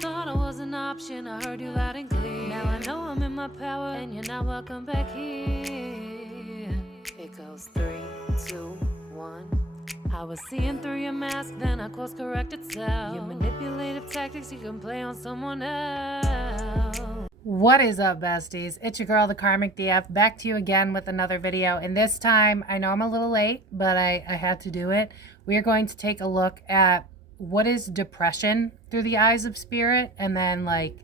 Thought I was an option, I heard you loud and clear. Now I know I'm in my power, and you're not welcome back here. It goes 3, 2, 1. I was seeing through your mask, then I course corrected self. Your manipulative tactics you can play on someone else. What is up, besties? It's your girl, the Karmic DF, back to you again with another video. And this time, I know I'm a little late, but I had to do it. We are going to take a look at what is depression through the eyes of spirit, and then like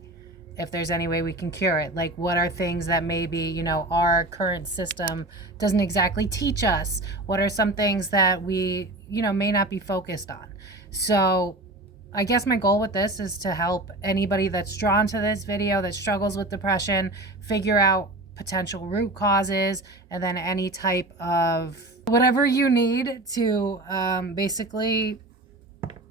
if there's any way we can cure it. Like what are things that maybe, you know, our current system doesn't exactly teach us? What are some things that we, you know, may not be focused on? So I guess my goal with this is to help anybody that's drawn to this video that struggles with depression figure out potential root causes, and then any type of whatever you need to basically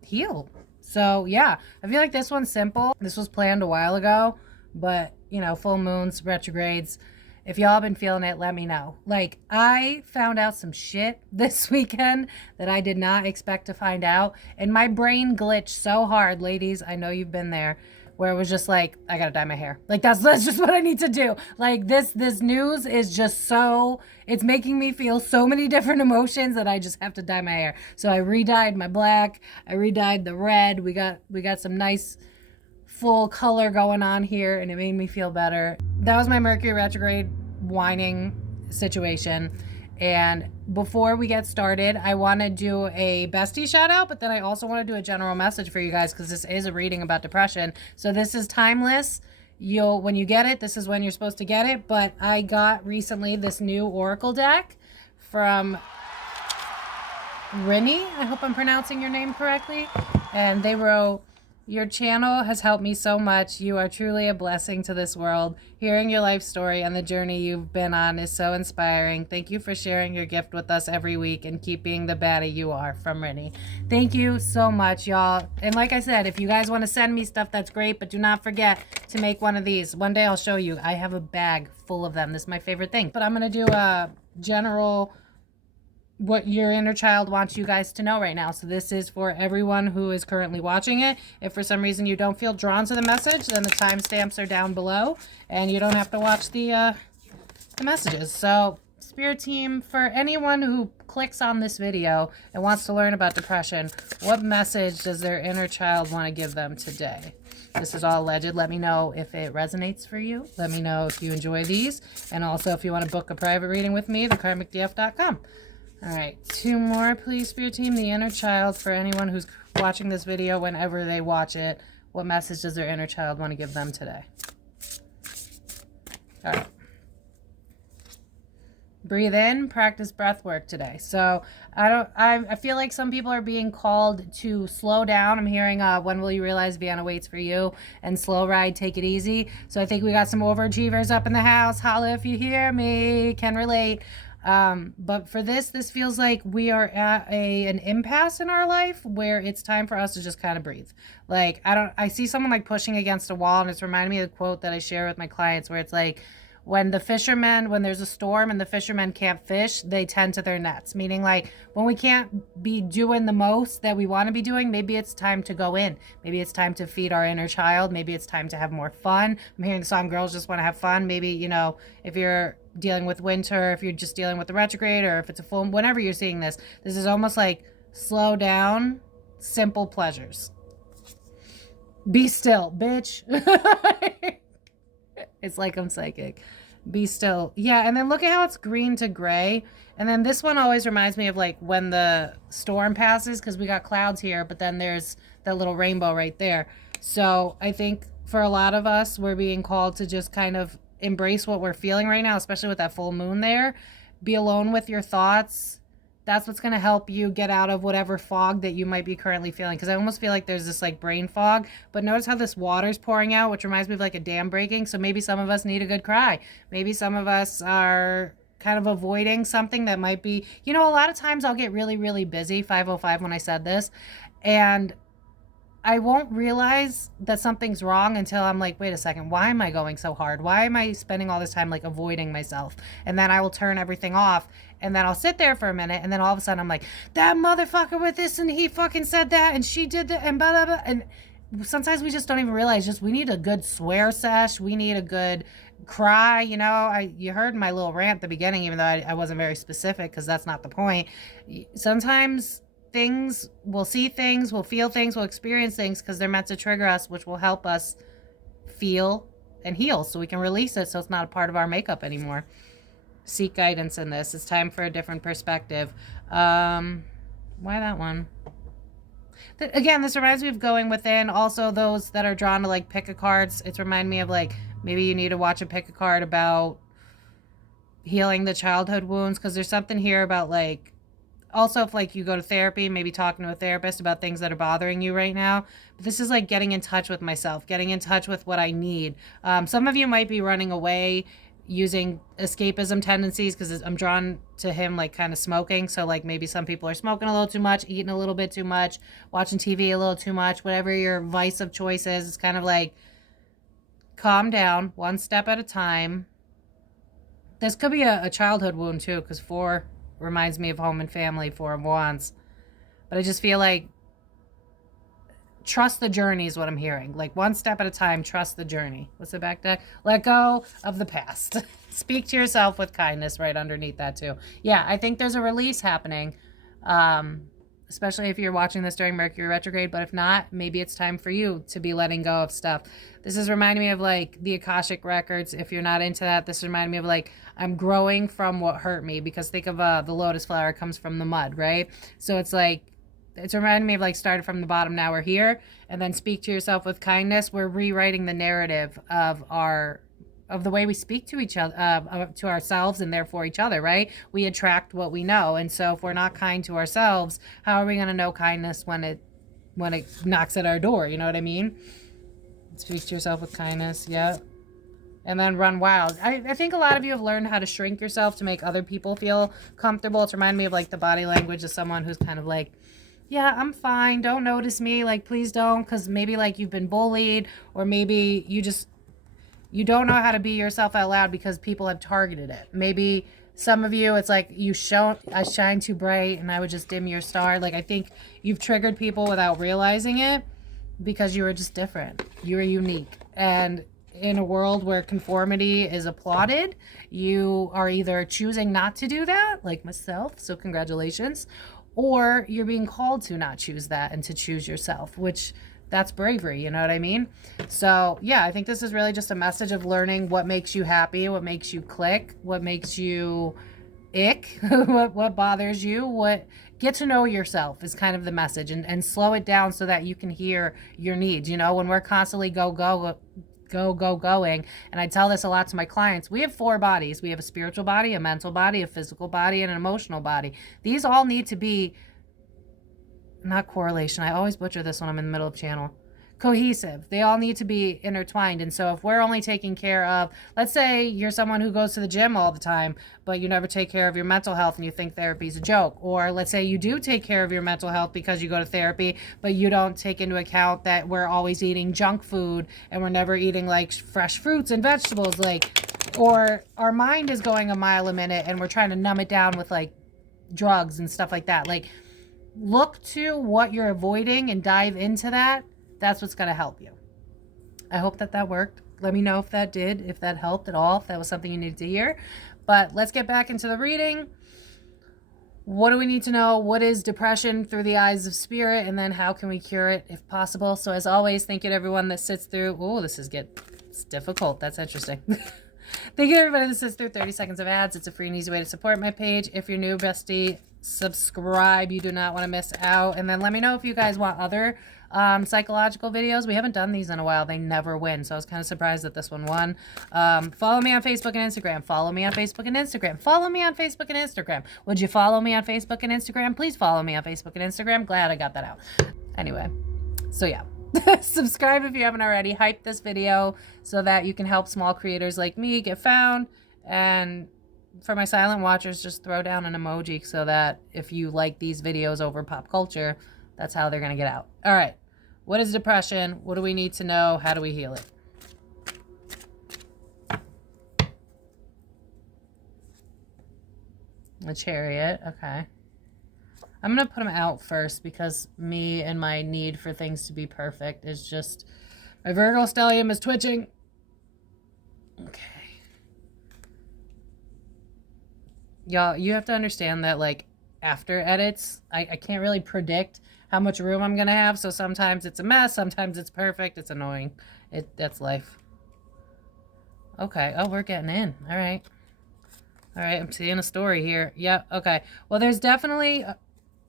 heal. So yeah, I feel like this one's simple. This was planned a while ago, but you know, full moons, retrogrades, if y'all been feeling it, let me know. Like, I found out some shit this weekend that I did not expect to find out, and my brain glitched so hard, ladies, I know you've been there, where it was just like, I gotta dye my hair. Like, that's just what I need to do. Like, this news is just so, it's making me feel so many different emotions that I just have to dye my hair. So I re-dyed my black, I re-dyed the red. We got some nice full color going on here, and it made me feel better. That was my Mercury retrograde whining situation. And before we get started, I want to do a bestie shout out, but then I also want to do a general message for you guys, because this is a reading about depression. So this is timeless. When you get it, this is when you're supposed to get it. But I got recently this new oracle deck from Rini. I hope I'm pronouncing your name correctly. And they wrote, "Your channel has helped me so much. You are truly a blessing to this world. Hearing your life story and the journey you've been on is so inspiring. Thank you for sharing your gift with us every week and keep being the baddie you are." From Rini. Thank you so much, y'all. And like I said, if you guys want to send me stuff, that's great, but do not forget to make one of these. One day I'll show you. I have a bag full of them. This is my favorite thing. But I'm going to do a general what your inner child wants you guys to know right now. So this is for everyone who is currently watching it. If for some reason you don't feel drawn to the message, then the timestamps are down below, and you don't have to watch the messages. So spirit team, for anyone who clicks on this video and wants to learn about depression, what message does their inner child want to give them today? This is all alleged. Let me know if it resonates for you. Let me know if you enjoy these. And also if you want to book a private reading with me, thekarmicdf.com. All right, 2 more, please, spirit team. The inner child, for anyone who's watching this video whenever they watch it, what message does their inner child want to give them today? All right. Breathe in, practice breath work today. So I feel like some people are being called to slow down. I'm hearing When Will You Realize Vienna Waits for You, and Slow Ride, Take It Easy. So I think we got some overachievers up in the house. Holla if you hear me, can relate. But for this feels like we are at an impasse in our life where it's time for us to just kind of breathe. Like, I see someone like pushing against a wall, and it's reminding me of the quote that I share with my clients, where it's like, when there's a storm and the fishermen can't fish, they tend to their nets. Meaning, like, when we can't be doing the most that we want to be doing, maybe it's time to go in. Maybe it's time to feed our inner child. Maybe it's time to have more fun. I'm hearing the song Girls Just Want to Have Fun. Maybe, you know, if you're dealing with winter, if you're just dealing with the retrograde, or if it's a full, whenever you're seeing this is almost like slow down, simple pleasures. Be still, bitch. It's like I'm psychic. Be still. Yeah, and then look at how it's green to gray. And then this one always reminds me of like when the storm passes, because we got clouds here, but then there's that little rainbow right there. So I think for a lot of us, we're being called to just kind of embrace what we're feeling right now, especially with that full moon there. Be alone with your thoughts. That's what's going to help you get out of whatever fog that you might be currently feeling. Because I almost feel like there's this like brain fog. But notice how this water's pouring out, which reminds me of like a dam breaking. So maybe some of us need a good cry. Maybe some of us are kind of avoiding something that might be, you know, a lot of times I'll get really, really busy, 5:05 when I said this, and I won't realize that something's wrong until I'm like, wait a second, why am I going so hard? Why am I spending all this time like avoiding myself? And then I will turn everything off, and then I'll sit there for a minute, and then all of a sudden I'm like, that motherfucker with this, and he fucking said that, and she did that, and blah, blah, blah. sometimes we just don't even realize, just we need a good swear sesh. We need a good cry. You know, you heard my little rant at the beginning, even though I wasn't very specific, because that's not the point. Sometimes things, we'll see things, we'll feel things, we'll experience things because they're meant to trigger us, which will help us feel and heal so we can release it so it's not a part of our makeup anymore. Seek guidance in this. It's time for a different perspective. Why that one? Again, this reminds me of going within. Also, those that are drawn to like pick a cards, it's reminding me of like maybe you need to watch a pick a card about healing the childhood wounds, because there's something here about like, also if like you go to therapy, maybe talking to a therapist about things that are bothering you right now. But this is like getting in touch with myself, getting in touch with what I need. Some of you might be running away using escapism tendencies, because I'm drawn to him like kind of smoking. So like maybe some people are smoking a little too much, eating a little bit too much, watching TV a little too much, whatever your vice of choice is. It's kind of like calm down, one step at a time. This could be a childhood wound too, because 4 reminds me of home and family, 4 of Wands. But I just feel like trust the journey is what I'm hearing. Like one step at a time, trust the journey. What's the back deck? Let go of the past. Speak to yourself with kindness right underneath that too. Yeah, I think there's a release happening. Especially if you're watching this during Mercury retrograde, but if not, maybe it's time for you to be letting go of stuff. This is reminding me of like the Akashic records. If you're not into that, this reminded me of like, I'm growing from what hurt me, because think of the lotus flower comes from the mud, right? So it's like, it's reminding me of like started from the bottom, now we're here. And then speak to yourself with kindness. We're rewriting the narrative of the way we speak to each other, to ourselves, and therefore each other, right? We attract what we know. And so if we're not kind to ourselves, how are we going to know kindness when it knocks at our door? You know what I mean? Speak to yourself with kindness. Yeah. And then run wild. I think a lot of you have learned how to shrink yourself to make other people feel comfortable. It's reminding me of like the body language of someone who's kind of like, yeah, I'm fine. Don't notice me. Like, please don't. Because maybe like you've been bullied, or maybe you don't know how to be yourself out loud because people have targeted it. Maybe some of you, it's like I shine too bright and I would just dim your star. Like, I think you've triggered people without realizing it because you were just different. You were unique. And in a world where conformity is applauded, you are either choosing not to do that, like myself, so congratulations, or you're being called to not choose that and to choose yourself, which that's bravery, you know what I mean? So yeah, I think this is really just a message of learning what makes you happy, what makes you click, what makes you ick, what bothers you, get to know yourself is kind of the message, and slow it down so that you can hear your needs. You know, when we're constantly going, and I tell this a lot to my clients, we have 4 bodies. We have a spiritual body, a mental body, a physical body, and an emotional body. These all need to be, not correlation, I always butcher this when I'm in the middle of channel, cohesive. They all need to be intertwined. And so if we're only taking care of, let's say you're someone who goes to the gym all the time, but you never take care of your mental health and you think therapy's a joke. Or let's say you do take care of your mental health because you go to therapy, but you don't take into account that we're always eating junk food and we're never eating like fresh fruits and vegetables, like, or our mind is going a mile a minute and we're trying to numb it down with like drugs and stuff like that. Like, look to what you're avoiding and dive into that. That's what's going to help you. I hope that worked. Let me know if that did, if that helped at all, if that was something you needed to hear. But let's get back into the reading. What do we need to know? What is depression through the eyes of spirit? And then how can we cure it if possible? So as always, thank you to everyone that sits through. Oh, it's difficult. That's interesting. Thank you to everybody that sits through 30 seconds of ads. It's a free and easy way to support my page. If you're new, bestie, subscribe. You do not want to miss out. And then let me know if you guys want other psychological videos. We haven't done these in a while. They never win, so I was kind of surprised that this one won. Follow me on Facebook and Instagram. Follow me on Facebook and Instagram. Follow me on Facebook and Instagram. Would you follow me on Facebook and Instagram? Please follow me on Facebook and Instagram. Glad I got that out. Anyway, so yeah. Subscribe if you haven't already. Hype this video so that you can help small creators like me get found. And for my silent watchers, just throw down an emoji so that if you like these videos over pop culture, that's how they're going to get out. All right. What is depression? What do we need to know? How do we heal it? A Chariot. Okay. I'm going to put them out first because me and my need for things to be perfect is just, my Virgo stellium is twitching. Okay. Y'all, you have to understand that, like, after edits, I can't really predict how much room I'm going to have. So sometimes it's a mess. Sometimes it's perfect. It's annoying. That's life. Okay. Oh, we're getting in. All right. All right. I'm seeing a story here. Yep. Okay. Well, there's definitely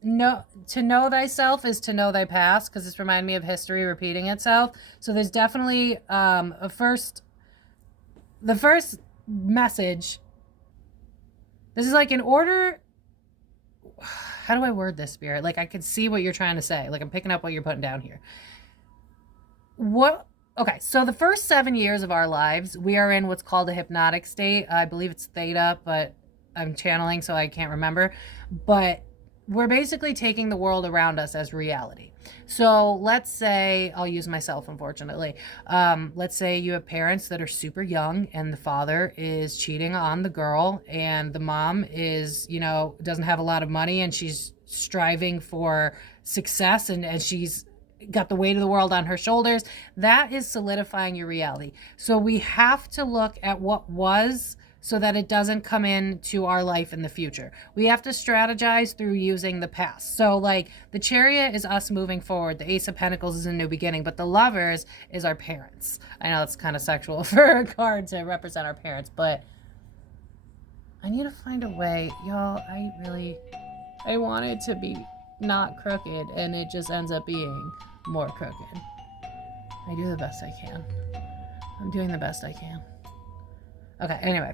to know thyself is to know thy past, because it's reminding me of history repeating itself. So there's definitely the first message. This is like in order. How do I word this, Spirit? Like, I can see what you're trying to say. Like, I'm picking up what you're putting down here. Okay, so the first 7 years of our lives, we are in what's called a hypnotic state. I believe it's theta, but I'm channeling, so I can't remember. But we're basically taking the world around us as reality. So let's say, I'll use myself, unfortunately. Let's say you have parents that are super young and the father is cheating on the girl and the mom is, doesn't have a lot of money and she's striving for success and she's got the weight of the world on her shoulders. That is solidifying your reality. So we have to look at what was, so that it doesn't come into our life in the future. We have to strategize through using the past. So like the Chariot is us moving forward. The Ace of Pentacles is a new beginning, but the Lovers is our parents. I know it's kind of sexual for a card to represent our parents, but I need to find a way. Y'all, I want it to be not crooked and it just ends up being more crooked. I do the best I can. I'm doing the best I can. Okay, anyway.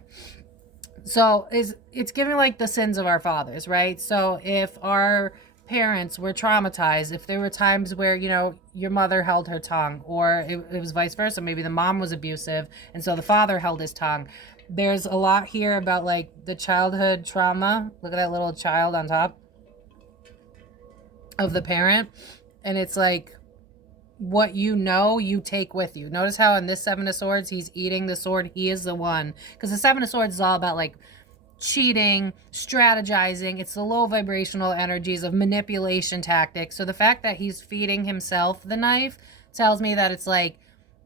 So it's giving like the sins of our fathers, right? So if our parents were traumatized, if there were times where, your mother held her tongue, or it was vice versa, maybe the mom was abusive, and so the father held his tongue. There's a lot here about like the childhood trauma. Look at that little child on top of the parent. And it's like, what you take with you. Notice how in this Seven of Swords, he's eating the sword. He is the one. Because the Seven of Swords is all about like cheating, strategizing. It's the low vibrational energies of manipulation tactics. So the fact that he's feeding himself the knife tells me that it's like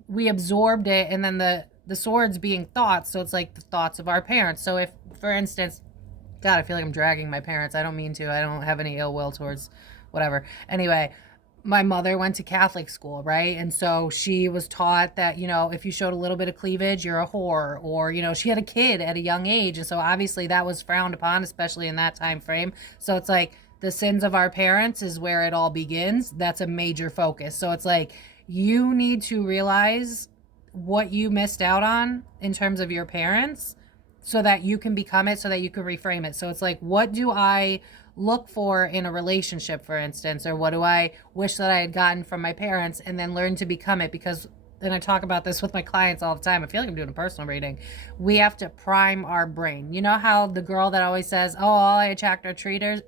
we absorbed it, and then the swords being thoughts. So it's like the thoughts of our parents. So if, for instance, God, I feel like I'm dragging my parents. I don't mean to. I don't have any ill will towards whatever. Anyway, my mother went to Catholic school, right? And so she was taught that, if you showed a little bit of cleavage, you're a whore, or, she had a kid at a young age. And so obviously that was frowned upon, especially in that time frame. So it's like the sins of our parents is where it all begins. That's a major focus. So it's like, you need to realize what you missed out on in terms of your parents so that you can become it, so that you can reframe it. So it's like, what do I look for in a relationship, for instance, or what do I wish that I had gotten from my parents, and then learn to become it? Because, and I talk about this with my clients all the time, I feel like I'm doing a personal reading. We have to prime our brain. You know how the girl that always says, oh, all I attract are cheaters,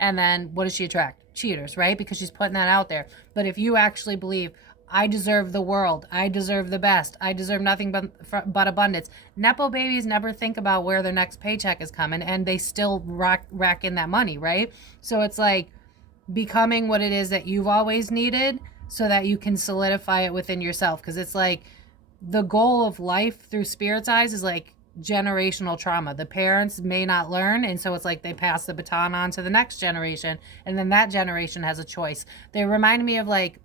and then what does she attract? Cheaters, right? Because she's putting that out there. But if you actually believe, I deserve the world, I deserve the best, I deserve nothing but abundance. Nepo babies never think about where their next paycheck is coming, and they still rack in that money, right? So it's like becoming what it is that you've always needed, so that you can solidify it within yourself. Because it's like the goal of life through Spirit's eyes is like generational trauma. The parents may not learn, and so it's like they pass the baton on to the next generation, and then that generation has a choice. They remind me of like,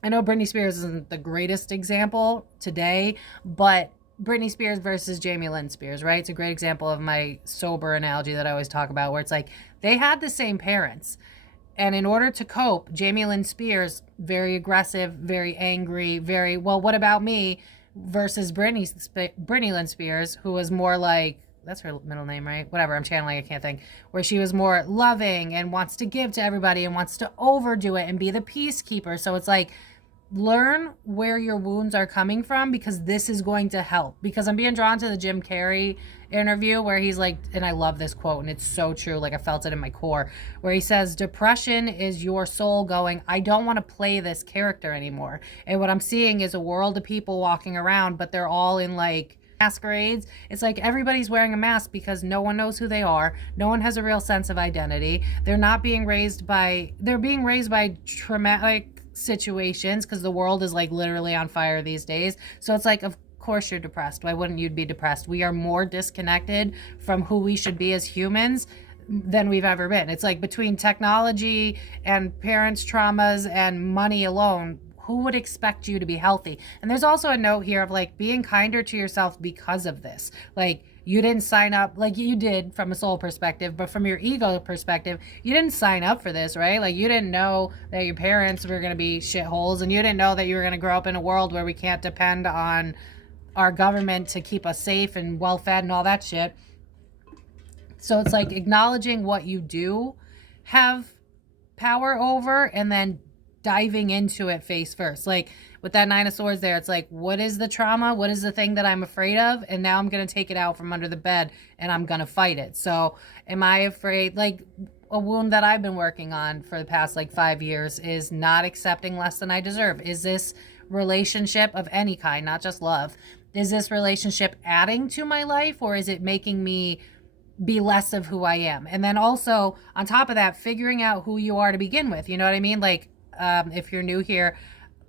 I know Britney Spears isn't the greatest example today, but Britney Spears versus Jamie Lynn Spears, right? It's a great example of my sober analogy that I always talk about, where it's like they had the same parents. And in order to cope, Jamie Lynn Spears, very aggressive, very angry, well, what about me? Versus Britney Lynn Spears, who was more like, that's her middle name, right? Whatever, I'm channeling, I can't think. Where she was more loving and wants to give to everybody and wants to overdo it and be the peacekeeper. So it's like, learn where your wounds are coming from, because this is going to help. Because I'm being drawn to the Jim Carrey interview where he's like, and I love this quote and it's so true, like I felt it in my core, where he says, depression is your soul going, I don't want to play this character anymore. And what I'm seeing is a world of people walking around, but they're all in like masquerades. It's like everybody's wearing a mask because no one knows who they are. No one has a real sense of identity. They're being raised by traumatic situations because the world is like literally on fire these days. So it's like, of course you're depressed. Why wouldn't you be depressed? We are more disconnected from who we should be as humans than we've ever been. It's like between technology and parents' traumas and money alone, who would expect you to be healthy? And there's also a note here of like being kinder to yourself because of this. Like you didn't sign up, like you did from a soul perspective, but from your ego perspective, you didn't sign up for this, right? Like you didn't know that your parents were going to be shitholes, and you didn't know that you were going to grow up in a world where we can't depend on our government to keep us safe and well fed and all that shit. So it's like acknowledging what you do have power over and then diving into it face first. Like with that Nine of Swords there, it's like, what is the trauma? What is the thing that I'm afraid of? And now I'm going to take it out from under the bed and I'm going to fight it. So am I afraid? Like a wound that I've been working on for the past like 5 years is not accepting less than I deserve. Is this relationship of any kind, not just love, is this relationship adding to my life, or is it making me be less of who I am? And then also on top of that, figuring out who you are to begin with. You know what I mean? Like if you're new here,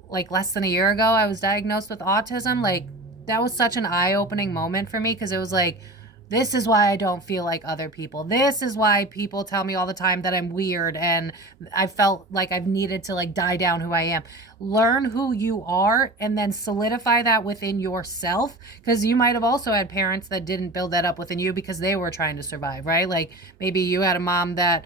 like less than a year ago, I was diagnosed with autism. Like that was such an eye-opening moment for me, because it was like, this is why I don't feel like other people. This is why people tell me all the time that I'm weird, and I felt like I've needed to like die down who I am. Learn who you are and then solidify that within yourself, because you might have also had parents that didn't build that up within you because they were trying to survive, right? Like maybe you had a mom that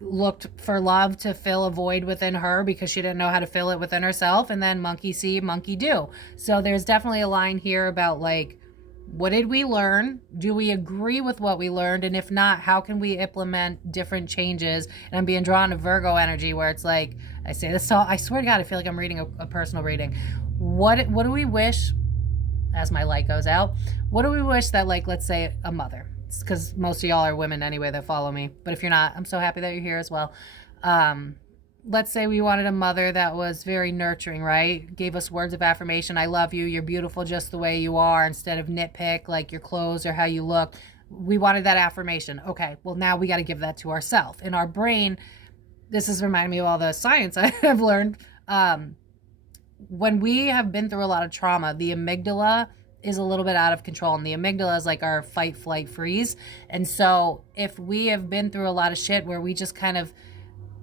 looked for love to fill a void within her because she didn't know how to fill it within herself, and then monkey see, monkey do. So there's definitely a line here about like, what did we learn? Do we agree with what we learned? And if not, how can we implement different changes? And I'm being drawn to Virgo energy, where it's like, I say this all, I swear to God, I feel like I'm reading a personal reading. What do we wish, as my light goes out, what do we wish that, like, let's say a mother, because most of y'all are women anyway that follow me, but if you're not, I'm so happy that you're here as well. Let's say we wanted a mother that was very nurturing, right? Gave us words of affirmation. I love you. You're beautiful just the way you are, instead of nitpick like your clothes or how you look. We wanted that affirmation. Okay, well, now we got to give that to ourselves. In our brain, this is reminding me of all the science I've learned. When we have been through a lot of trauma, the amygdala is a little bit out of control, and the amygdala is like our fight, flight, freeze. And so if we have been through a lot of shit where we just kind of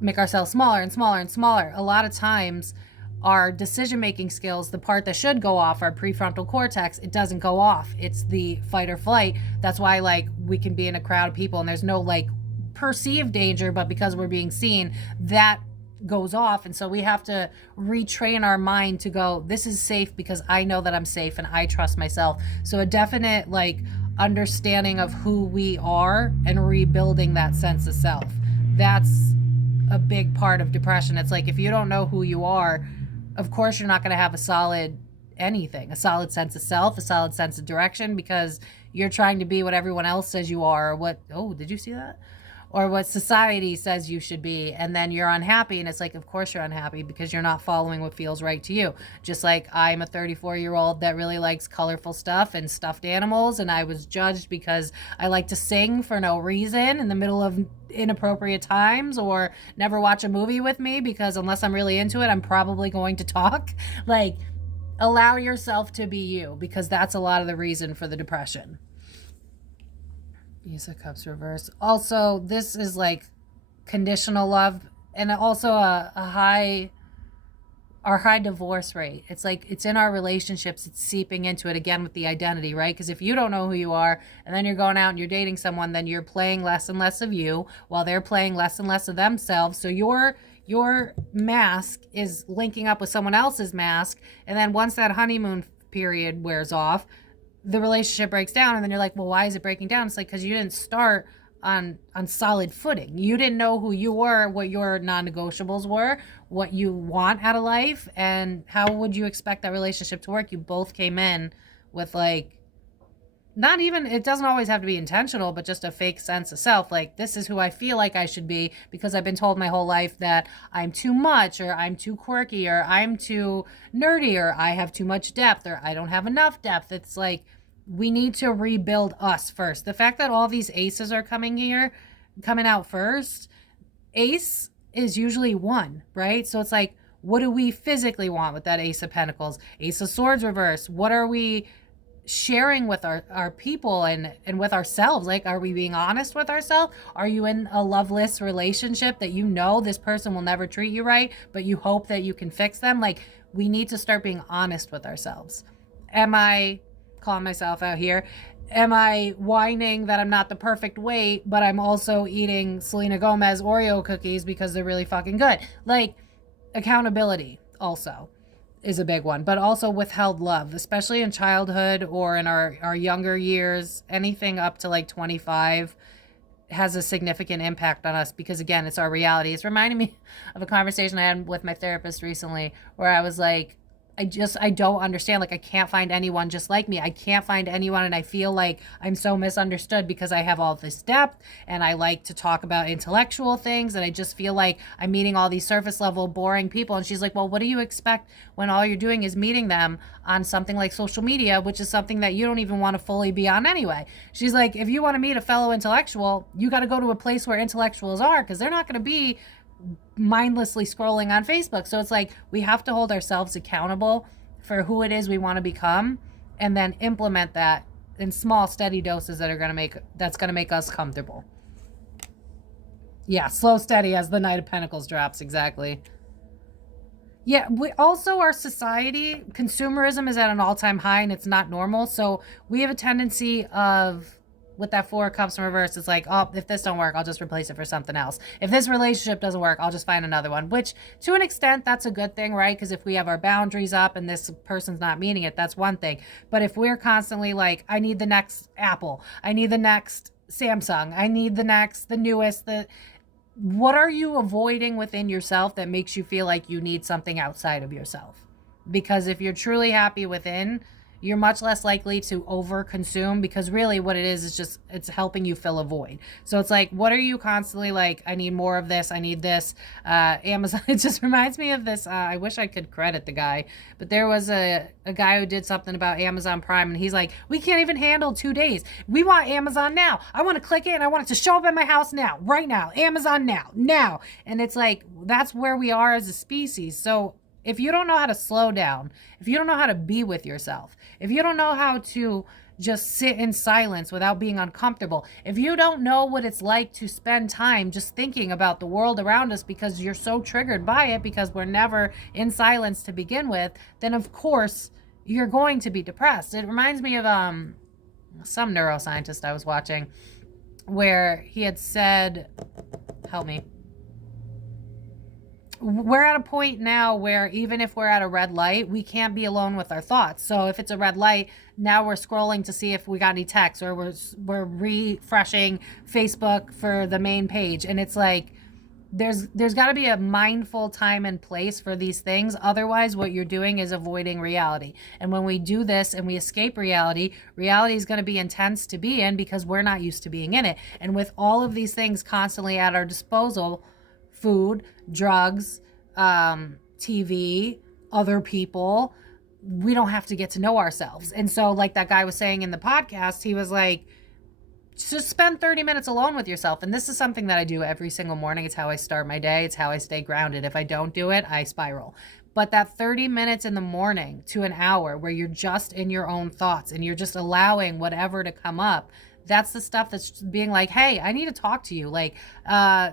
make ourselves smaller and smaller and smaller, a lot of times our decision-making skills, the part that should go off, our prefrontal cortex, it doesn't go off. It's the fight or flight. That's why like we can be in a crowd of people and there's no like perceived danger, but because we're being seen, that goes off. And so we have to retrain our mind to go, this is safe because I know that I'm safe and I trust myself. So a definite like understanding of who we are and rebuilding that sense of self. That's a big part of depression. It's like, if you don't know who you are, of course you're not going to have a solid anything, a solid sense of self, a solid sense of direction, because you're trying to be what everyone else says you are, or what, oh, did you see that? Or what society says you should be, and then you're unhappy, and it's like, of course you're unhappy because you're not following what feels right to you. Just like I'm a 34-year-old that really likes colorful stuff and stuffed animals, and I was judged because I like to sing for no reason in the middle of inappropriate times, or never watch a movie with me because unless I'm really into it, I'm probably going to talk. Like, allow yourself to be you, because that's a lot of the reason for the depression. Ace of Cups reverse. Also, this is like conditional love, and also our high divorce rate. It's like, it's in our relationships, it's seeping into it again with the identity, right? Because if you don't know who you are, and then you're going out and you're dating someone, then you're playing less and less of you while they're playing less and less of themselves. So your mask is linking up with someone else's mask, and then once that honeymoon period wears off, the relationship breaks down, and then you're like, well, why is it breaking down? It's like, because you didn't start on solid footing. You didn't know who you were, what your non-negotiables were, what you want out of life, and how would you expect that relationship to work? You both came in with like, not even, it doesn't always have to be intentional, but just a fake sense of self. Like, this is who I feel like I should be because I've been told my whole life that I'm too much, or I'm too quirky, or I'm too nerdy, or I have too much depth, or I don't have enough depth. It's like, we need to rebuild us first. The fact that all these aces are coming out first, ace is usually one, right? So it's like, what do we physically want with that ace of pentacles? Ace of swords reverse. What are we sharing with our people and with ourselves? Like, are we being honest with ourselves? Are you in a loveless relationship that you know this person will never treat you right, but you hope that you can fix them? Like, we need to start being honest with ourselves. Am I calling myself out here? Am I whining that I'm not the perfect weight, but I'm also eating Selena Gomez Oreo cookies because they're really fucking good? Like, accountability also is a big one, but also withheld love, especially in childhood or in our younger years. Anything up to like 25 has a significant impact on us because, again, it's our reality. It's reminding me of a conversation I had with my therapist recently where I was like, I don't understand. Like, I can't find anyone just like me. I can't find anyone. And I feel like I'm so misunderstood because I have all this depth and I like to talk about intellectual things. And I just feel like I'm meeting all these surface level, boring people. And she's like, well, what do you expect when all you're doing is meeting them on something like social media, which is something that you don't even want to fully be on anyway? She's like, if you want to meet a fellow intellectual, you got to go to a place where intellectuals are, because they're not going to be mindlessly scrolling on Facebook. So it's like, we have to hold ourselves accountable for who it is we want to become, and then implement that in small, steady doses that are going to make us comfortable. Yeah, slow, steady as the Knight of Pentacles drops. Exactly. Yeah, we also, our society, consumerism is at an all-time high and it's not normal. So we have a tendency of, with that Four of Cups in reverse, it's like, oh, if this don't work, I'll just replace it for something else. If this relationship doesn't work, I'll just find another one, which to an extent, that's a good thing, right? Because if we have our boundaries up and this person's not meaning it, that's one thing. But if we're constantly like, I need the next Apple, I need the next Samsung, I need the newest, what are you avoiding within yourself that makes you feel like you need something outside of yourself? Because if you're truly happy within, you're much less likely to over consume, because really what it is just, it's helping you fill a void. So it's like, what are you constantly like, I need more of this, I need this. Amazon, it just reminds me of this. I wish I could credit the guy, but there was a guy who did something about Amazon Prime, and he's like, we can't even handle 2 days. We want Amazon now. I want to click it and I want it to show up at my house now, right now. Amazon now. And it's like, that's where we are as a species. So if you don't know how to slow down, if you don't know how to be with yourself, if you don't know how to just sit in silence without being uncomfortable, if you don't know what it's like to spend time just thinking about the world around us because you're so triggered by it, because we're never in silence to begin with, then of course you're going to be depressed. It reminds me of some neuroscientist I was watching where he had said, help me, we're at a point now where even if we're at a red light, we can't be alone with our thoughts. So if it's a red light, now we're scrolling to see if we got any texts, or we're refreshing Facebook for the main page. And it's like, there's got to be a mindful time and place for these things. Otherwise, what you're doing is avoiding reality. And when we do this and we escape reality, reality is going to be intense to be in because we're not used to being in it. And with all of these things constantly at our disposal, food, drugs, TV, other people, we don't have to get to know ourselves. And so like that guy was saying in the podcast, he was like, just spend 30 minutes alone with yourself. And this is something that I do every single morning. It's how I start my day. It's how I stay grounded. If I don't do it, I spiral. But that 30 minutes in the morning to an hour where you're just in your own thoughts and you're just allowing whatever to come up, that's the stuff that's being like, hey, I need to talk to you. Like,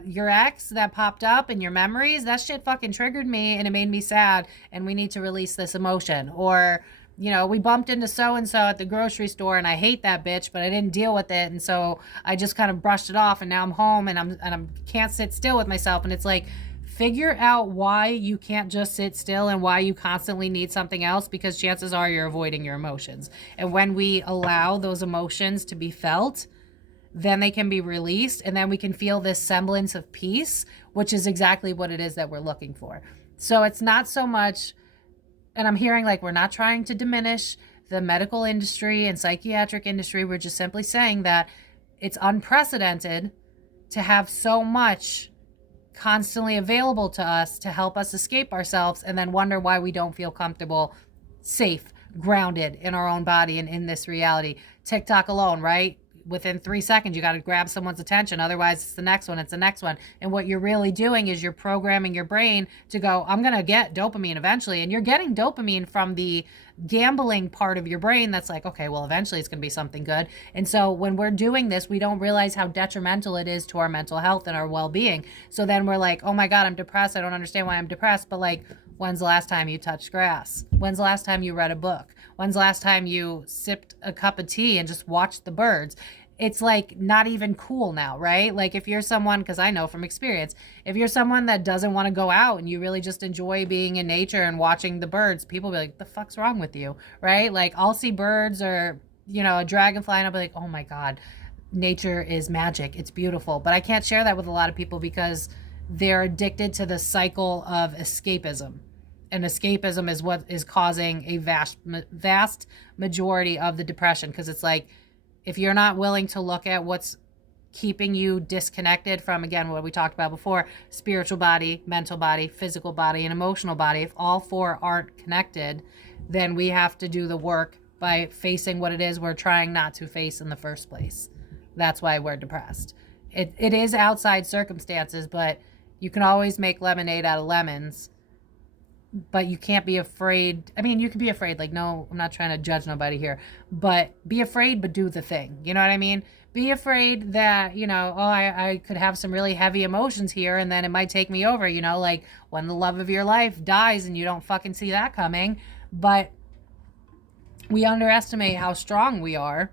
your ex that popped up in your memories, that shit fucking triggered me and it made me sad, and we need to release this emotion. Or, you know, we bumped into so-and-so at the grocery store and I hate that bitch, but I didn't deal with it. And so I just kind of brushed it off, and now I'm home and I'm can't sit still with myself. And it's like, figure out why you can't just sit still and why you constantly need something else, because chances are you're avoiding your emotions. And when we allow those emotions to be felt, then they can be released, and then we can feel this semblance of peace, which is exactly what it is that we're looking for. So it's not so much, and I'm hearing like, we're not trying to diminish the medical industry and psychiatric industry. We're just simply saying that it's unprecedented to have so much constantly available to us to help us escape ourselves, and then wonder why we don't feel comfortable, safe grounded in our own body and in this reality. TikTok alone, right? Within 3 seconds, you got to grab someone's attention. Otherwise, it's the next one. It's the next one. And what you're really doing is you're programming your brain to go, I'm going to get dopamine eventually. And you're getting dopamine from the gambling part of your brain that's like, okay, well, eventually it's going to be something good. And so when we're doing this, we don't realize how detrimental it is to our mental health and our well-being. So then we're like, oh my God, I'm depressed. I don't understand why I'm depressed. But like, when's the last time you touched grass? When's the last time you read a book? When's the last time you sipped a cup of tea and just watched the birds? It's like not even cool now, right? Like if you're someone, because I know from experience, if you're someone that doesn't want to go out and you really just enjoy being in nature and watching the birds, people be like, the fuck's wrong with you, right? Like I'll see birds or, you know, a dragonfly and I'll be like, oh my God, nature is magic. It's beautiful. But I can't share that with a lot of people because they're addicted to the cycle of escapism. And escapism is what is causing a vast majority of the depression. Because it's like, if you're not willing to look at what's keeping you disconnected from, again, what we talked about before, spiritual body, mental body, physical body, and emotional body, if all four aren't connected, then we have to do the work by facing what it is we're trying not to face in the first place. That's why we're depressed. It is outside circumstances, but you can always make lemonade out of lemons. But you can't be afraid. I mean, you can be afraid. Like, no, I'm not trying to judge nobody here. But be afraid, but do the thing. You know what I mean? Be afraid that, you know, oh, I could have some really heavy emotions here and then it might take me over, you know, like when the love of your life dies and you don't fucking see that coming. But we underestimate how strong we are.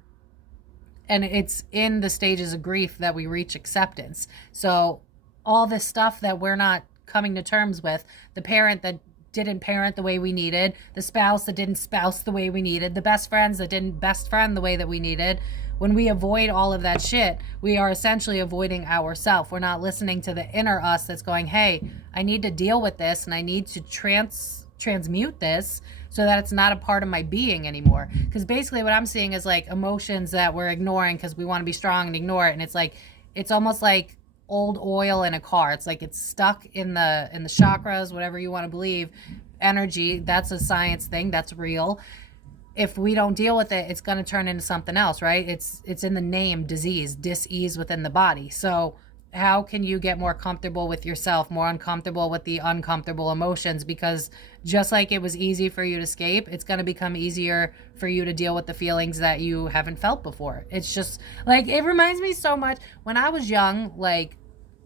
And it's in the stages of grief that we reach acceptance. So all this stuff that we're not coming to terms with, the parent that didn't parent the way we needed, the spouse that didn't spouse the way we needed, the best friends that didn't best friend the way that we needed. When we avoid all of that shit, we are essentially avoiding ourselves. We're not listening to the inner us that's going, hey, I need to deal with this and I need to transmute this so that it's not a part of my being anymore. Because basically what I'm seeing is like emotions that we're ignoring because we want to be strong and ignore it. And it's like, it's almost like old oil in a car. It's like it's stuck in the chakras, whatever you want to believe. Energy, that's a science thing, that's real. If we don't deal with it, it's going to turn into something else, right? It's in the name, disease, dis-ease within the body. So how can you get more comfortable with yourself, more uncomfortable with the uncomfortable emotions? Because just like it was easy for you to escape, it's going to become easier for you to deal with the feelings that you haven't felt before. It's just like, it reminds me so much when I was young, like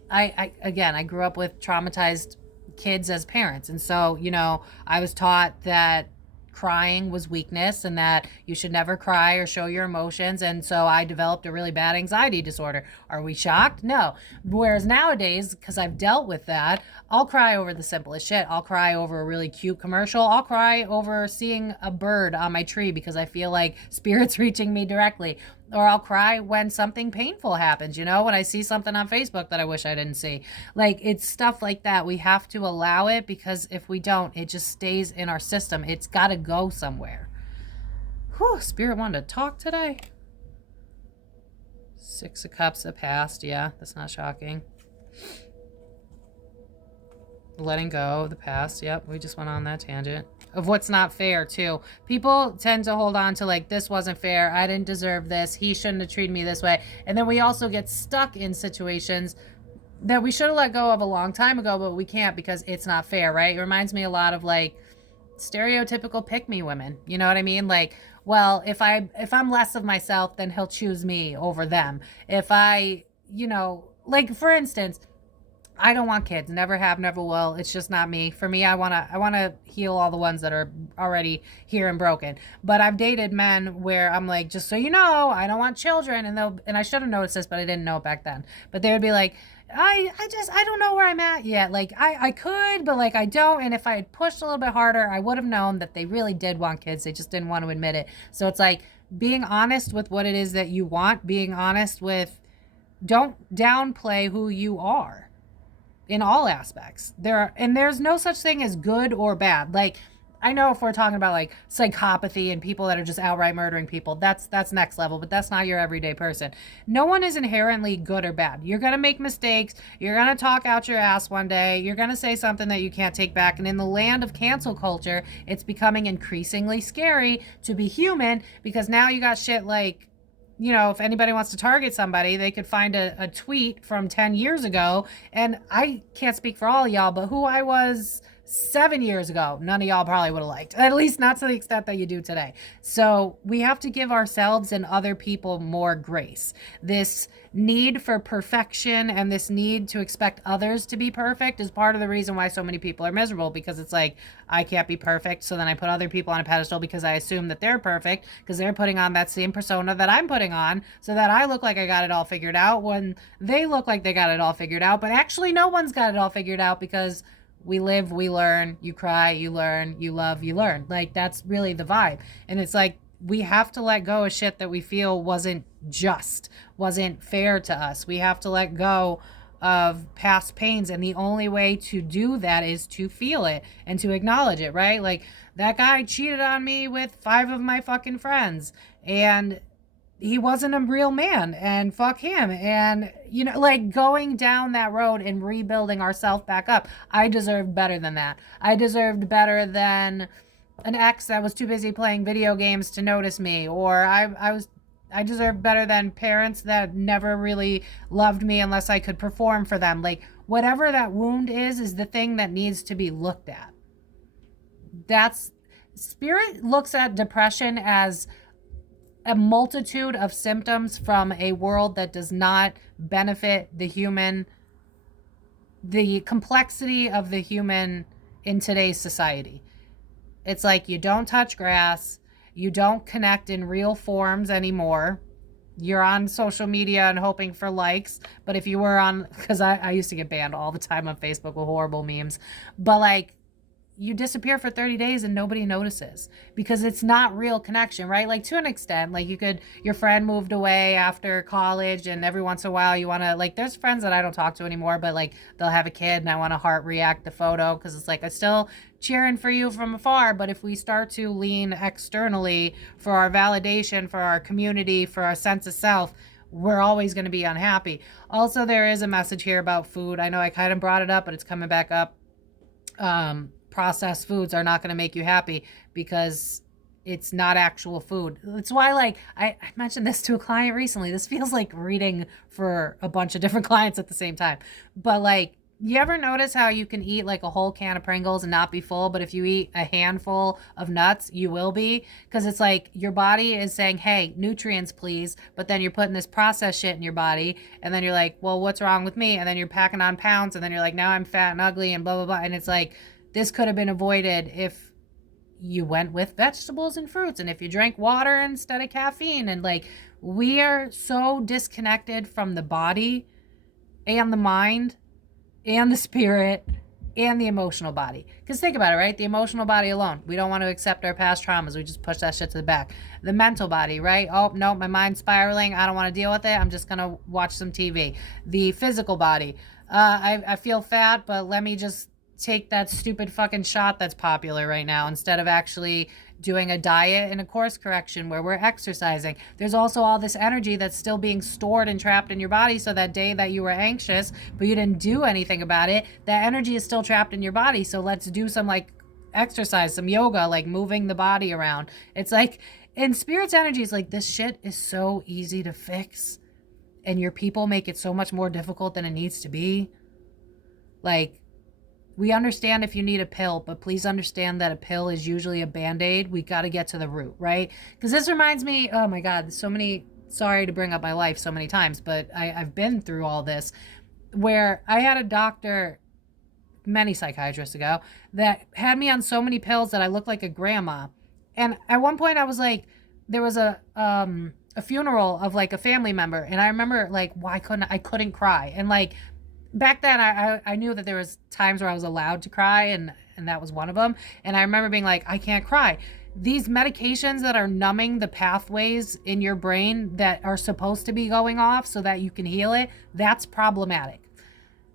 I grew up with traumatized kids as parents. And so, you know, I was taught that crying was weakness and that you should never cry or show your emotions. And so I developed a really bad anxiety disorder. Are we shocked? No. Whereas nowadays, because I've dealt with that, I'll cry over the simplest shit. I'll cry over a really cute commercial. I'll cry over seeing a bird on my tree because I feel like spirit's reaching me directly. Or I'll cry when something painful happens, you know, when I see something on Facebook that I wish I didn't see. Like, it's stuff like that. We have to allow it because if we don't, it just stays in our system. It's got to go somewhere. Whew, Spirit wanted to talk today. 6 of Cups have passed. Yeah, that's not shocking. Letting go of the past. Yep, we just went on that tangent. Of what's not fair, too. People tend to hold on to, like, this wasn't fair. I didn't deserve this. He shouldn't have treated me this way. And then we also get stuck in situations that we should have let go of a long time ago, but we can't because it's not fair, right? It reminds me a lot of, like, stereotypical pick-me women. You know what I mean? Like, well, if I'm less of myself, then he'll choose me over them. If I, you know, like, for instance, I don't want kids. Never have, never will. It's just not me. For me, I wanna heal all the ones that are already here and broken. But I've dated men where I'm like, just so you know, I don't want children. And I should have noticed this, but I didn't know it back then. But they would be like, I don't know where I'm at yet. Like, I could, but like I don't. And if I had pushed a little bit harder, I would have known that they really did want kids. They just didn't want to admit it. So it's like being honest with what it is that you want, being honest with, don't downplay who you are. In all aspects. There's no such thing as good or bad. Like, I know if we're talking about like psychopathy and people that are just outright murdering people, that's next level, but that's not your everyday person. No one is inherently good or bad. You're going to make mistakes. You're going to talk out your ass one day. You're going to say something that you can't take back. And in the land of cancel culture, it's becoming increasingly scary to be human, because now you got shit like, you know, if anybody wants to target somebody, they could find a tweet from 10 years ago. And I can't speak for all of y'all, but who I was 7 years ago, none of y'all probably would have liked, at least not to the extent that you do today. So we have to give ourselves and other people more grace. This need for perfection and this need to expect others to be perfect is part of the reason why so many people are miserable, because it's like, I can't be perfect, so then I put other people on a pedestal because I assume that they're perfect because they're putting on that same persona that I'm putting on, so that I look like I got it all figured out when they look like they got it all figured out, but actually no one's got it all figured out, because we live, we learn, you cry, you learn, you love, you learn. Like, that's really the vibe. And it's like, we have to let go of shit that we feel wasn't just, wasn't fair to us. We have to let go of past pains. And the only way to do that is to feel it and to acknowledge it, right? Like, that guy cheated on me with 5 of my fucking friends, and he wasn't a real man, and fuck him. And, you know, like, going down that road and rebuilding ourselves back up. I deserved better than that. I deserved better than an ex that was too busy playing video games to notice me, or I deserved better than parents that never really loved me unless I could perform for them. Like, whatever that wound is the thing that needs to be looked at. That's, Spirit looks at depression as a multitude of symptoms from a world that does not benefit the human, the complexity of the human in today's society. It's like, you don't touch grass, you don't connect in real forms anymore. You're on social media and hoping for likes, but if you were on, because I used to get banned all the time on Facebook with horrible memes, but like, you disappear for 30 days and nobody notices, because it's not real connection, right? Like, to an extent, like, you could, your friend moved away after college and every once in a while you want to, like, there's friends that I don't talk to anymore, but like, they'll have a kid and I want to heart react the photo, because it's like, I still cheering for you from afar. But if we start to lean externally for our validation, for our community, for our sense of self, we're always going to be unhappy. Also, there is a message here about food. I know I kind of brought it up, but it's coming back up. Processed foods are not going to make you happy because it's not actual food. It's why, like, I mentioned this to a client recently. This feels like reading for a bunch of different clients at the same time. But like, you ever notice how you can eat like a whole can of Pringles and not be full, but if you eat a handful of nuts, you will be? Because it's like, your body is saying, hey, nutrients, please. But then you're putting this processed shit in your body. And then you're like, well, what's wrong with me? And then you're packing on pounds. And then you're like, now I'm fat and ugly and blah, blah, blah. And it's like, this could have been avoided if you went with vegetables and fruits, and if you drank water instead of caffeine. And like, we are so disconnected from the body and the mind and the spirit and the emotional body. Because think about it, right? The emotional body alone, we don't want to accept our past traumas. We just push that shit to the back. The mental body, right? Oh, no, my mind's spiraling. I don't want to deal with it. I'm just going to watch some TV. The physical body, I feel fat, but let me just take that stupid fucking shot that's popular right now instead of actually doing a diet and a course correction where we're exercising. There's also all this energy that's still being stored and trapped in your body. So that day that you were anxious, but you didn't do anything about it, that energy is still trapped in your body. So let's do some like exercise, some yoga, like moving the body around. It's like, in Spirit's energy is like, this shit is so easy to fix, and your people make it so much more difficult than it needs to be. Like, we understand if you need a pill, but please understand that a pill is usually a Band-Aid. We got to get to the root, right? Because this reminds me, oh my God, so many, sorry to bring up my life so many times, but I've been through all this, where I had a doctor many psychiatrists ago that had me on so many pills that I looked like a grandma. And at one point I was like, there was a funeral of like a family member. And I remember like, I couldn't cry. And like, back then I knew that there was times where I was allowed to cry, and that was one of them. And I remember being like, I can't cry. These medications that are numbing the pathways in your brain that are supposed to be going off so that you can heal it, that's problematic.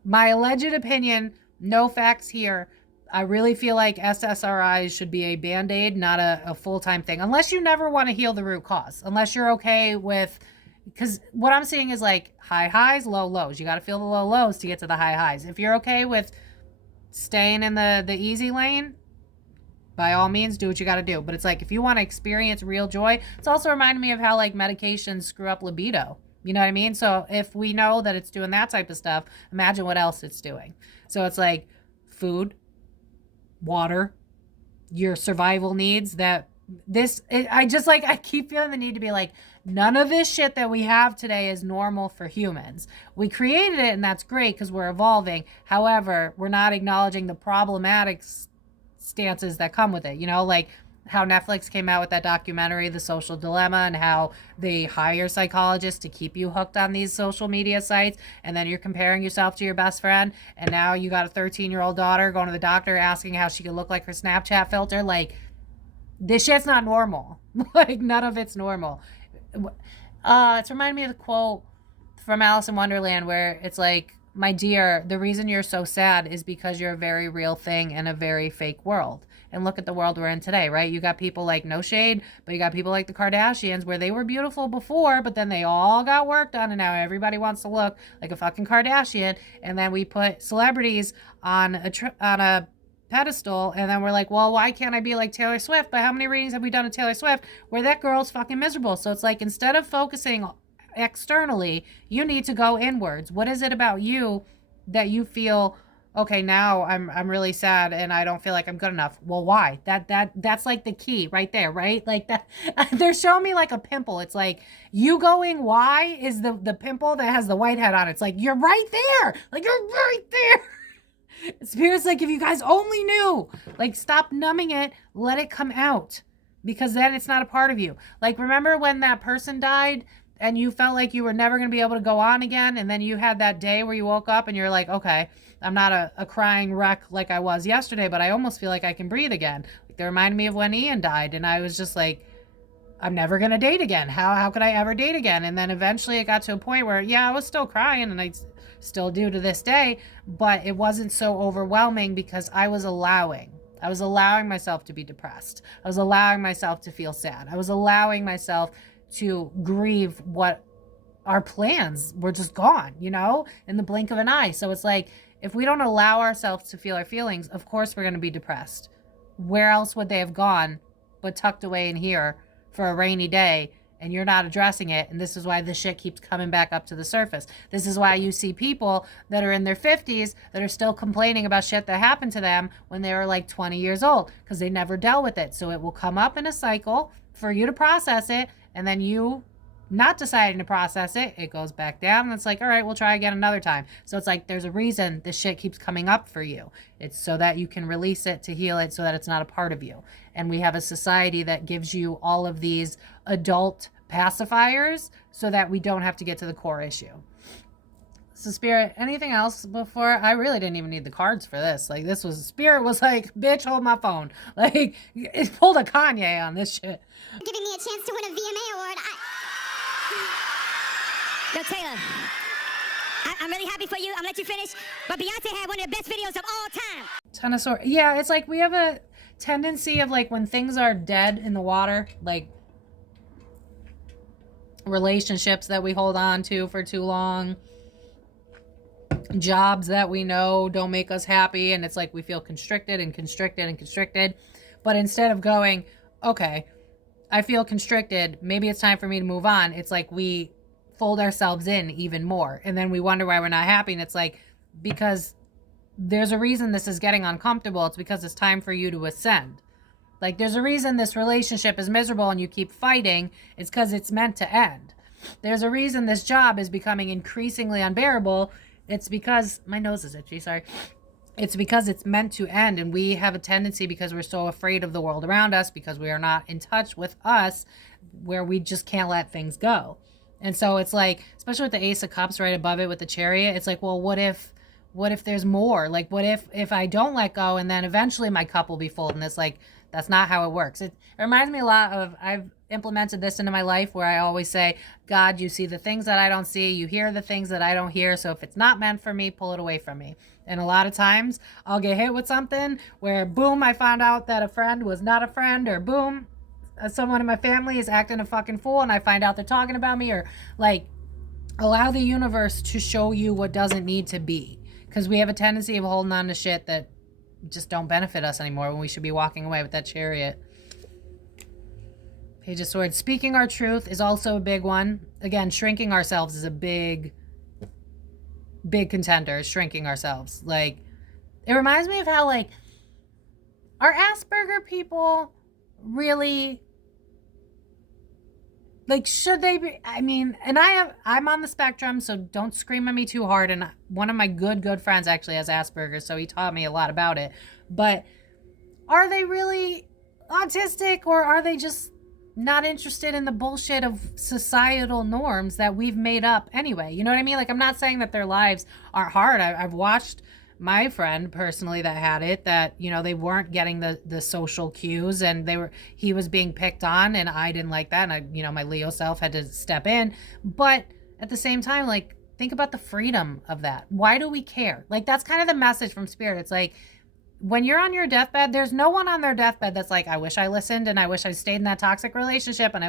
My alleged opinion, no facts here. I really feel like SSRIs should be a band-aid, not a full-time thing. Unless you never want to heal the root cause. Unless you're okay with, because what I'm seeing is like high highs, low lows. You got to feel the low lows to get to the high highs. If you're okay with staying in the easy lane, by all means, do what you got to do. But it's like, if you want to experience real joy, it's also reminding me of how like medications screw up libido. You know what I mean? So if we know that it's doing that type of stuff, imagine what else it's doing. So it's like food, water, your survival needs. I keep feeling the need to be like, none of this shit that we have today is normal for humans. We created it, and that's great because we're evolving. However, we're not acknowledging the problematic stances that come with it. You know, like how Netflix came out with that documentary, The Social Dilemma, and how they hire psychologists to keep you hooked on these social media sites, and then you're comparing yourself to your best friend, and now you got a 13-year-old daughter going to the doctor asking how she could look like her Snapchat filter. Like, this shit's not normal. Like, none of it's normal. It's reminding me of the quote from Alice in Wonderland where it's like, my dear, the reason you're so sad is because you're a very real thing in a very fake world. And look at the world we're in today, right? You got people like, no shade, but you got people like the Kardashians where they were beautiful before, but then they all got work done, and now everybody wants to look like a fucking Kardashian. And then we put celebrities on a pedestal, and then we're like, well, why can't I be like Taylor Swift? But how many readings have we done of Taylor Swift where that girl's fucking miserable? So it's like, instead of focusing externally, you need to go inwards. What is it about you that you feel, okay, now I'm really sad and I don't feel like I'm good enough? Well, why? That's like the key right there, right? Like that they're showing me like a pimple. It's like, you going why is the pimple that has the white head on it. It's like, you're right there. Like, you're right there. Spirit's like, if you guys only knew, like, stop numbing it, let it come out, because then it's not a part of you. Like, remember when that person died and you felt like you were never going to be able to go on again, and then you had that day where you woke up and you're like, okay, I'm not a crying wreck like I was yesterday, but I almost feel like I can breathe again. Like, they reminded me of when Ian died, and I was just like, I'm never going to date again. How could I ever date again? And then eventually it got to a point where, yeah, I was still crying, and I still do to this day, but it wasn't so overwhelming because I was allowing myself to be depressed. I was allowing myself to feel sad. I was allowing myself to grieve what our plans were just gone, you know, in the blink of an eye. So it's like, if we don't allow ourselves to feel our feelings, of course we're going to be depressed. Where else would they have gone but tucked away in here for a rainy day, and you're not addressing it? And this is why this shit keeps coming back up to the surface. This is why you see people that are in their 50s that are still complaining about shit that happened to them when they were like 20 years old, because they never dealt with it. So it will come up in a cycle for you to process it, and then you not deciding to process it, it goes back down, and it's like, all right, we'll try again another time. So it's like, there's a reason this shit keeps coming up for you. It's so that you can release it, to heal it, so that it's not a part of you. And we have a society that gives you all of these adult pacifiers so that we don't have to get to the core issue. So Spirit, anything else before? I really didn't even need the cards for this. Like, this was, Spirit was like, bitch, hold my phone. Like, it pulled a Kanye on this shit. Giving me a chance to win a VMA award. Yo, Taylor, I'm really happy for you. I'm gonna let you finish. But Beyonce had one of the best videos of all time. Ton of sort. Yeah, it's like we have a tendency of, like, when things are dead in the water, like relationships that we hold on to for too long, jobs that we know don't make us happy, and it's like we feel constricted and constricted and constricted. But instead of going, okay, I feel constricted, maybe it's time for me to move on, it's like we fold ourselves in even more, and then we wonder why we're not happy. And it's like, because there's a reason this is getting uncomfortable. It's because it's time for you to ascend. Like, there's a reason this relationship is miserable and you keep fighting. It's because it's meant to end. There's a reason this job is becoming increasingly unbearable. It's because, my nose is itchy, sorry. It's because it's meant to end, and we have a tendency, because we're so afraid of the world around us, because we are not in touch with us, where we just can't let things go. And so it's like, especially with the Ace of Cups right above it with the Chariot, it's like, well, what if there's more? Like, what if I don't let go, and then eventually my cup will be full? And it's like, That's not how it works. It reminds me a lot of, I've implemented this into my life where I always say, God, you see the things that I don't see, you hear the things that I don't hear. So if it's not meant for me, pull it away from me. And a lot of times I'll get hit with something where boom, I found out that a friend was not a friend, or boom, someone in my family is acting a fucking fool and I find out they're talking about me, or like, allow the universe to show you what doesn't need to be. Because we have a tendency of holding on to shit that just don't benefit us anymore when we should be walking away with that Chariot. Page of Swords. Speaking our truth is also a big one. Again, shrinking ourselves is a big contender. Shrinking ourselves. Like, it reminds me of how, like, are Asperger people really, like, should they be? I mean, and I'm on the spectrum, so don't scream at me too hard. And one of my good friends actually has Asperger's, so he taught me a lot about it. But are they really autistic, or are they just not interested in the bullshit of societal norms that we've made up anyway? You know what I mean? Like, I'm not saying that their lives aren't hard. I've watched my friend personally that had it, that, you know, they weren't getting the social cues, and he was being picked on, and I didn't like that. And I, you know, my Leo self had to step in. But at the same time, like, think about the freedom of that. Why do we care? Like, that's kind of the message from Spirit. It's like, when you're on your deathbed, there's no one on their deathbed that's like, I wish I listened, and I wish I stayed in that toxic relationship, and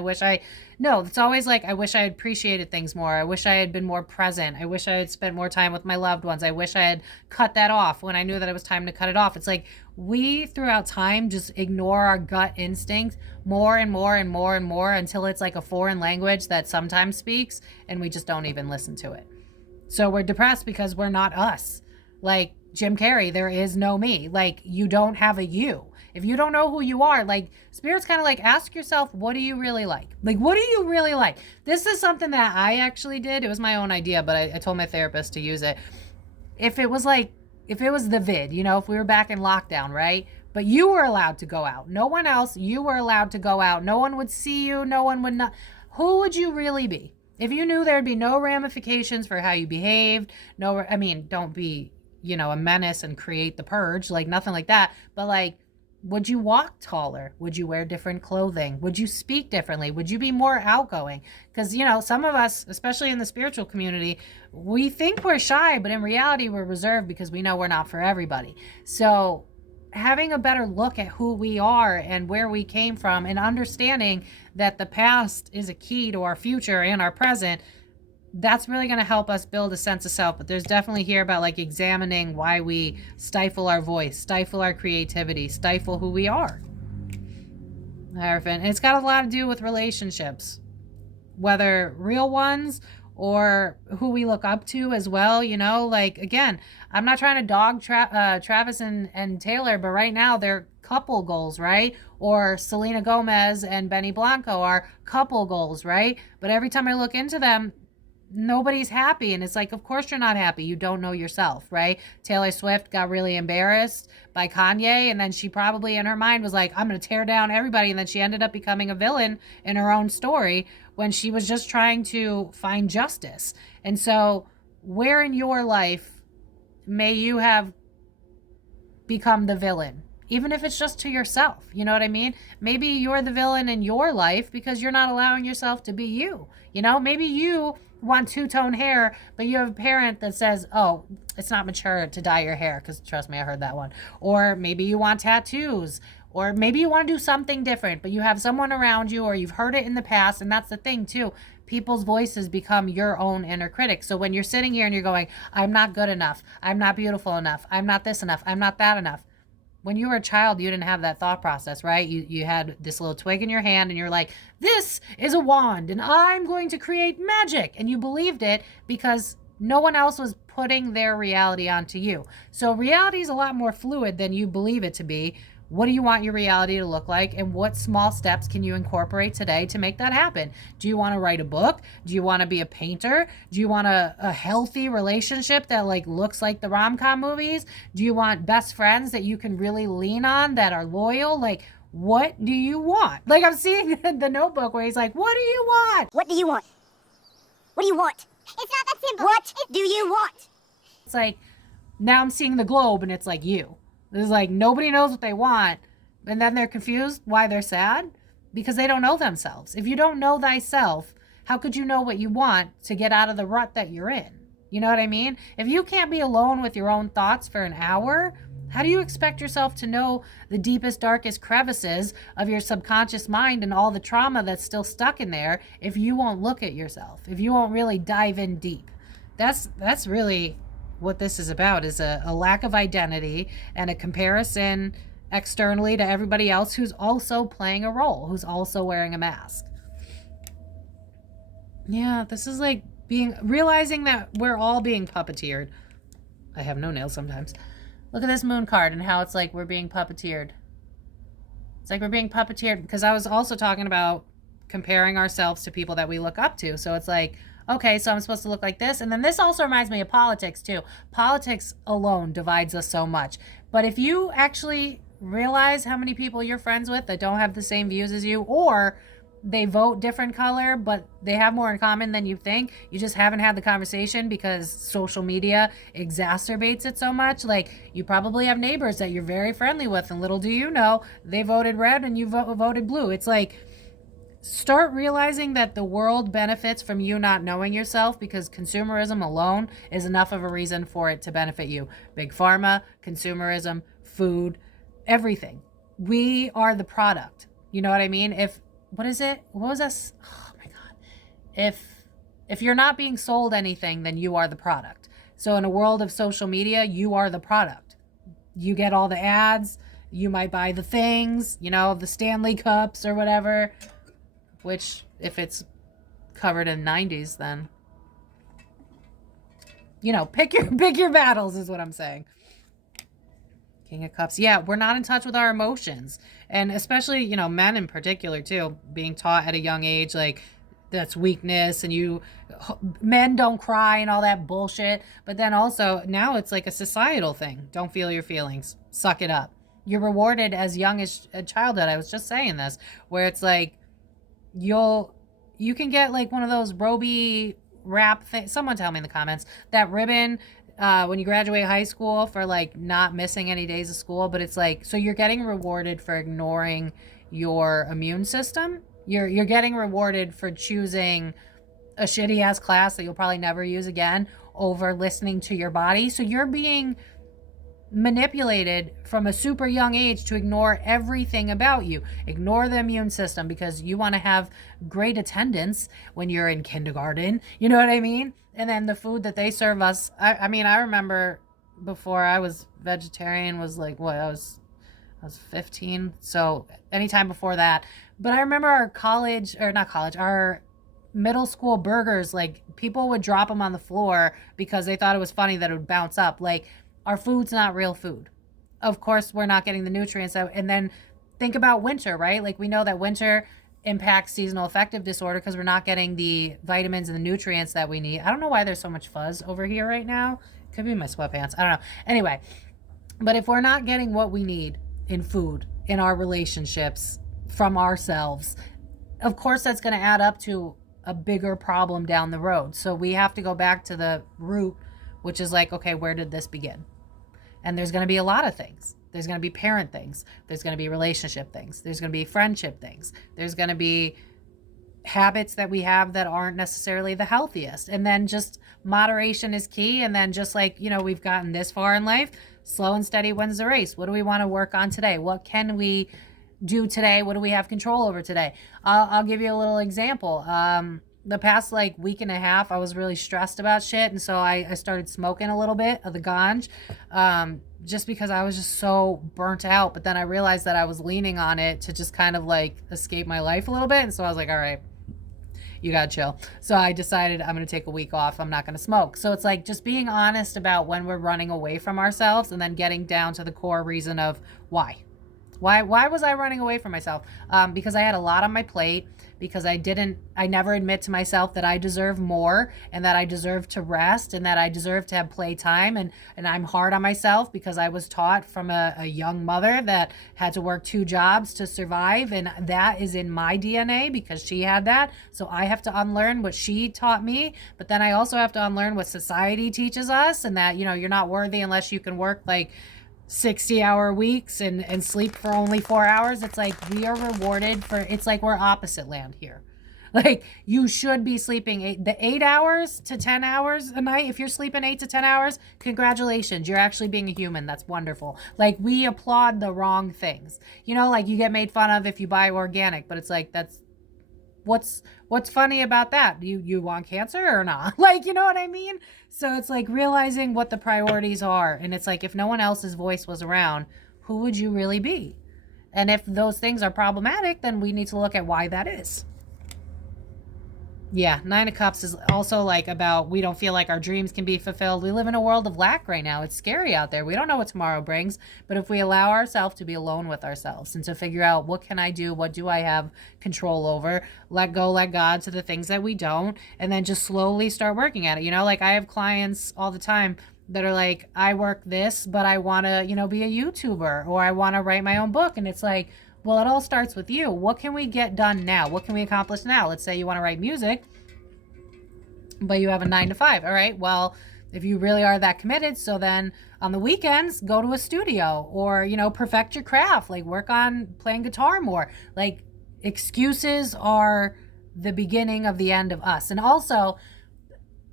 no, it's always like, I wish I had appreciated things more. I wish I had been more present. I wish I had spent more time with my loved ones. I wish I had cut that off when I knew that it was time to cut it off. It's like, we throughout time just ignore our gut instinct more and more and more and more until it's like a foreign language that sometimes speaks, and we just don't even listen to it. So we're depressed because we're not us. Like Jim Carrey, there is no me. Like, you don't have a you. If you don't know who you are, like, Spirit's kind of like, ask yourself, what do you really like? Like, what do you really like? This is something that I actually did. It was my own idea, but I told my therapist to use it. If it was the vid, you know, if we were back in lockdown, right? But you were allowed to go out. No one else, you were allowed to go out. No one would see you. No one would not. Who would you really be? If you knew there'd be no ramifications for how you behaved, don't be, you know, a menace and create the purge, like nothing like that. But like, would you walk taller? Would you wear different clothing? Would you speak differently? Would you be more outgoing? Because, you know, some of us, especially in the spiritual community, we think we're shy, but in reality, we're reserved because we know we're not for everybody. So having a better look at who we are and where we came from, and understanding that the past is a key to our future and our present, that's really going to help us build a sense of self. But there's definitely here about like examining why we stifle our voice, stifle our creativity, stifle who we are. Hierophant. And it's got a lot to do with relationships, whether real ones or who we look up to as well. You know, like, again, I'm not trying to dog Travis and Taylor, but right now they're couple goals, right? Or Selena Gomez and Benny Blanco are couple goals, right? But every time I look into them, nobody's happy. And it's like, of course you're not happy. You don't know yourself, right? Taylor Swift got really embarrassed by Kanye, and then she probably in her mind was like, I'm going to tear down everybody. And then she ended up becoming a villain in her own story when she was just trying to find justice. And so where in your life may you have become the villain? Even if it's just to yourself, you know what I mean? Maybe you're the villain in your life because you're not allowing yourself to be you. You know, maybe you want two-tone hair, but you have a parent that says, oh, it's not mature to dye your hair, because trust me, I heard that one. Or maybe you want tattoos, or maybe you want to do something different, but you have someone around you, or you've heard it in the past. And that's the thing too. People's voices become your own inner critic. So when you're sitting here and you're going, I'm not good enough, I'm not beautiful enough, I'm not this enough, I'm not that enough. When you were a child, you didn't have that thought process, right? You had this little twig in your hand and you're like, this is a wand and I'm going to create magic. And you believed it because no one else was putting their reality onto you. So reality is a lot more fluid than you believe it to be. What do you want your reality to look like? And what small steps can you incorporate today to make that happen? Do you want to write a book? Do you want to be a painter? Do you want a healthy relationship that like looks like the rom-com movies? Do you want best friends that you can really lean on that are loyal? Like, what do you want? Like, I'm seeing the Notebook where he's like, what do you want? What do you want? What do you want? It's not that simple. What do you want? It's like, now I'm seeing the globe and it's like you. It's like nobody knows what they want. And then they're confused why they're sad because they don't know themselves. If you don't know thyself, how could you know what you want to get out of the rut that you're in? You know what I mean? If you can't be alone with your own thoughts for an hour, how do you expect yourself to know the deepest, darkest crevices of your subconscious mind and all the trauma that's still stuck in there if you won't look at yourself, if you won't really dive in deep? That's really what this is about, is a lack of identity and a comparison externally to everybody else who's also playing a role, who's also wearing a mask. Yeah, this is like realizing that we're all being puppeteered. I have no nails sometimes. Look at this moon card and how it's like we're being puppeteered. It's like we're being puppeteered because I was also talking about comparing ourselves to people that we look up to. So it's like, okay, so I'm supposed to look like this. And then this also reminds me of politics too. Politics alone divides us so much. But if you actually realize how many people you're friends with that don't have the same views as you, or they vote different color, but they have more in common than you think. You just haven't had the conversation because social media exacerbates it so much. Like, you probably have neighbors that you're very friendly with, and little do you know, they voted red and you voted blue. It's like, start realizing that the world benefits from you not knowing yourself, because consumerism alone is enough of a reason for it to benefit you. Big pharma, consumerism, food, everything. We are the product. You know what I mean? What was this? Oh my God. If you're not being sold anything, then you are the product. So in a world of social media, you are the product. You get all the ads. You might buy the things, the Stanley Cups or whatever, which if it's covered in 90s, then, pick your battles is what I'm saying. King of Cups. Yeah, we're not in touch with our emotions. And especially, men in particular too, being taught at a young age, like, that's weakness and men don't cry and all that bullshit. But then also now it's like a societal thing. Don't feel your feelings. Suck it up. You're rewarded as young as a childhood. I was just saying this, where it's like, you can get like one of those Roby wrap things. Someone tell me in the comments, that ribbon when you graduate high school for like not missing any days of school. But it's like, so you're getting rewarded for ignoring your immune system. You're getting rewarded for choosing a shitty ass class that you'll probably never use again over listening to your body. So you're being manipulated from a super young age to ignore everything about you. Ignore the immune system because you want to have great attendance when you're in kindergarten. You know what I mean? And then the food that they serve us. I mean, I remember before I was vegetarian was like, what, I was 15. So anytime before that. But I remember our middle school burgers, like, people would drop them on the floor because they thought it was funny that it would bounce up. Like, our food's not real food. Of course, we're not getting the nutrients out. And then think about winter, right? Like, we know that winter impacts seasonal affective disorder because we're not getting the vitamins and the nutrients that we need. I don't know why there's so much fuzz over here right now. Could be my sweatpants. I don't know. Anyway, but if we're not getting what we need in food, in our relationships, from ourselves, of course that's going to add up to a bigger problem down the road. So we have to go back to the root, which is like, okay, where did this begin? And there's going to be a lot of things. There's going to be parent things. There's going to be relationship things. There's going to be friendship things. There's going to be habits that we have that aren't necessarily the healthiest. And then just moderation is key. And then just like, we've gotten this far in life, slow and steady wins the race. What do we want to work on today? What can we do today? What do we have control over today? I'll give you a little example. The past week and a half, I was really stressed about shit. And so I started smoking a little bit of the ganj, just because I was just so burnt out. But then I realized that I was leaning on it to just kind of escape my life a little bit. And so I was like, all right, you gotta chill. So I decided I'm gonna take a week off. I'm not gonna smoke. So it's just being honest about when we're running away from ourselves, and then getting down to the core reason of why. Why was I running away from myself? Because I had a lot on my plate, because I never admit to myself that I deserve more, and that I deserve to rest, and that I deserve to have playtime, and I'm hard on myself because I was taught from a young mother that had to work 2 jobs to survive, and that is in my DNA because she had that. So I have to unlearn what she taught me, but then I also have to unlearn what society teaches us, and that, you're not worthy unless you can work 60-hour weeks and sleep for only 4 hours. It's like we are rewarded for, it's like we're opposite land here. Like, you should be sleeping 8 hours to 10 hours a night. If you're sleeping 8 to 10 hours, congratulations. You're actually being a human. That's wonderful. Like, we applaud the wrong things. You know, like you get made fun of if you buy organic, but it's like, that's, what's funny about that? You want cancer or not? Like, you know what I mean? So it's like realizing what the priorities are. And it's like, if no one else's voice was around, who would you really be? And if those things are problematic, then we need to look at why that is. Yeah, Nine of Cups is also like about we don't feel like our dreams can be fulfilled. We live in a world of lack right now. It's scary out there. We don't know what tomorrow brings. But if we allow ourselves to be alone with ourselves and to figure out what can I do, what do I have control over, let go, let God to the things that we don't, and then just slowly start working at it. You know, like I have clients all the time that are like, I work this, but I want to, you know, be a YouTuber, or I want to write my own book. And it's like, well, it all starts with you. What can we get done now? What can we accomplish now? Let's say you want to write music, but you have a 9 to 5. All right, well, if you really are that committed, so then on the weekends, go to a studio, or, you know, perfect your craft, like work on playing guitar more. Like, excuses are the beginning of the end of us. And also,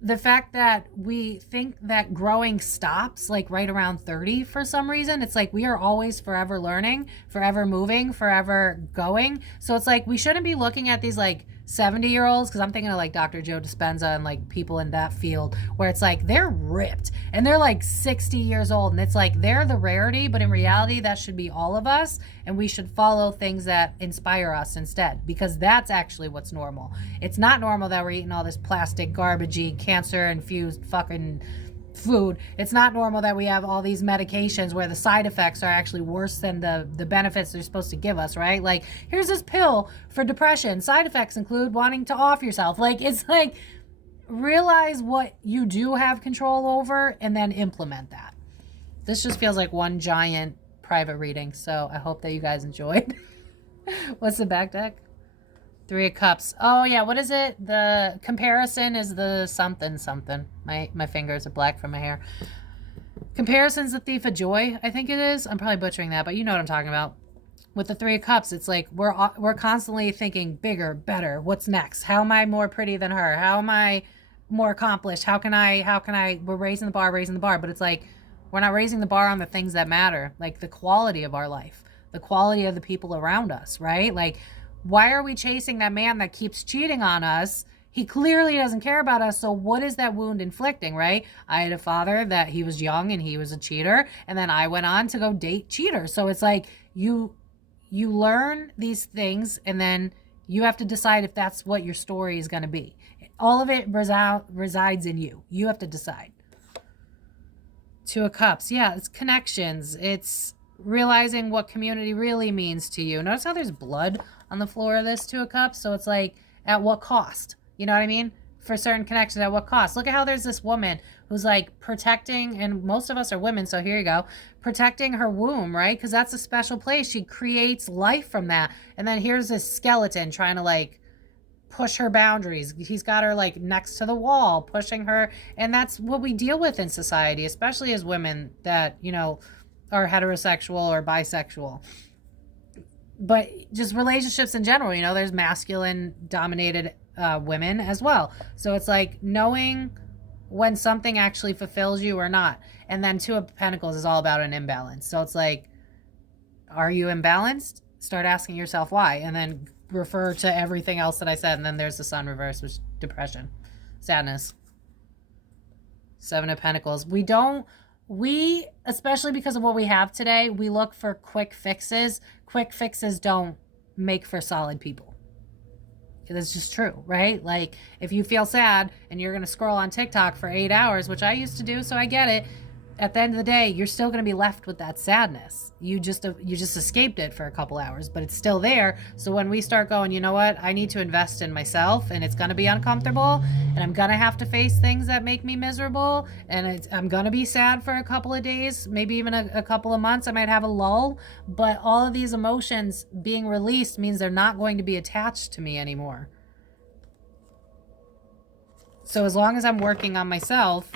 the fact that we think that growing stops like right around 30 for some reason. It's like we are always forever learning, forever moving, forever going. So it's like we shouldn't be looking at these like 70-year-olds, because I'm thinking of like Dr. Joe Dispenza and like people in that field where it's like they're ripped and they're like 60 years old, and it's like they're the rarity, but in reality that should be all of us, and we should follow things that inspire us instead, because that's actually what's normal. It's not normal that we're eating all this plastic garbagey cancer infused fucking food. It's not normal that we have all these medications where the side effects are actually worse than the benefits they're supposed to give us, right? Like, here's this pill for depression. Side effects include wanting to off yourself. Like, it's like, realize what you do have control over and then implement that. This just feels like one giant private reading, so I hope that you guys enjoyed. What's the back deck? 3 of Cups. Oh yeah, what is it? The comparison is the something. My fingers are black from my hair. Comparison's the thief of joy, I think it is. I'm probably butchering that, but you know what I'm talking about. With the 3 of Cups, it's like we're constantly thinking bigger, better. What's next? How am I more pretty than her? How am I more accomplished? How can I? We're raising the bar, but it's like we're not raising the bar on the things that matter, like the quality of our life, the quality of the people around us, right? Like, why are we chasing that man that keeps cheating on us? He clearly doesn't care about us. So what is that wound inflicting, right? I had a father that he was young and he was a cheater, and then I went on to go date cheaters. So it's like you learn these things, and then you have to decide if that's what your story is going to be. All of it resides in you. You have to decide. 2 of Cups. Yeah, it's connections. It's realizing what community really means to you. Notice how there's blood on the floor of this 2 of Cups. So it's like, at what cost? You know what I mean? For certain connections, at what cost? Look at how there's this woman who's like protecting, and most of us are women, so here you go, protecting her womb, right? Because that's a special place. She creates life from that. And then here's this skeleton trying to like push her boundaries. He's got her like next to the wall, pushing her. And that's what we deal with in society, especially as women that, you know, are heterosexual or bisexual. But just relationships in general, you know, there's masculine dominated women as well. So it's like knowing when something actually fulfills you or not. And then 2 of Pentacles is all about an imbalance. So it's like, are you imbalanced? Start asking yourself why, and then refer to everything else that I said. And then there's the Sun reverse, which is depression, sadness. 7 of Pentacles. We, especially because of what we have today, we look for quick fixes. Quick fixes don't make for solid people. That's just true, right? Like, if you feel sad and you're going to scroll on TikTok for 8 hours, which I used to do, so I get it, at the end of the day, you're still going to be left with that sadness. You just escaped it for a couple hours, but it's still there. So when we start going, you know what, I need to invest in myself, and it's going to be uncomfortable, and I'm going to have to face things that make me miserable, and I'm going to be sad for a couple of days, maybe even a couple of months. I might have a lull, but all of these emotions being released means they're not going to be attached to me anymore. So as long as I'm working on myself,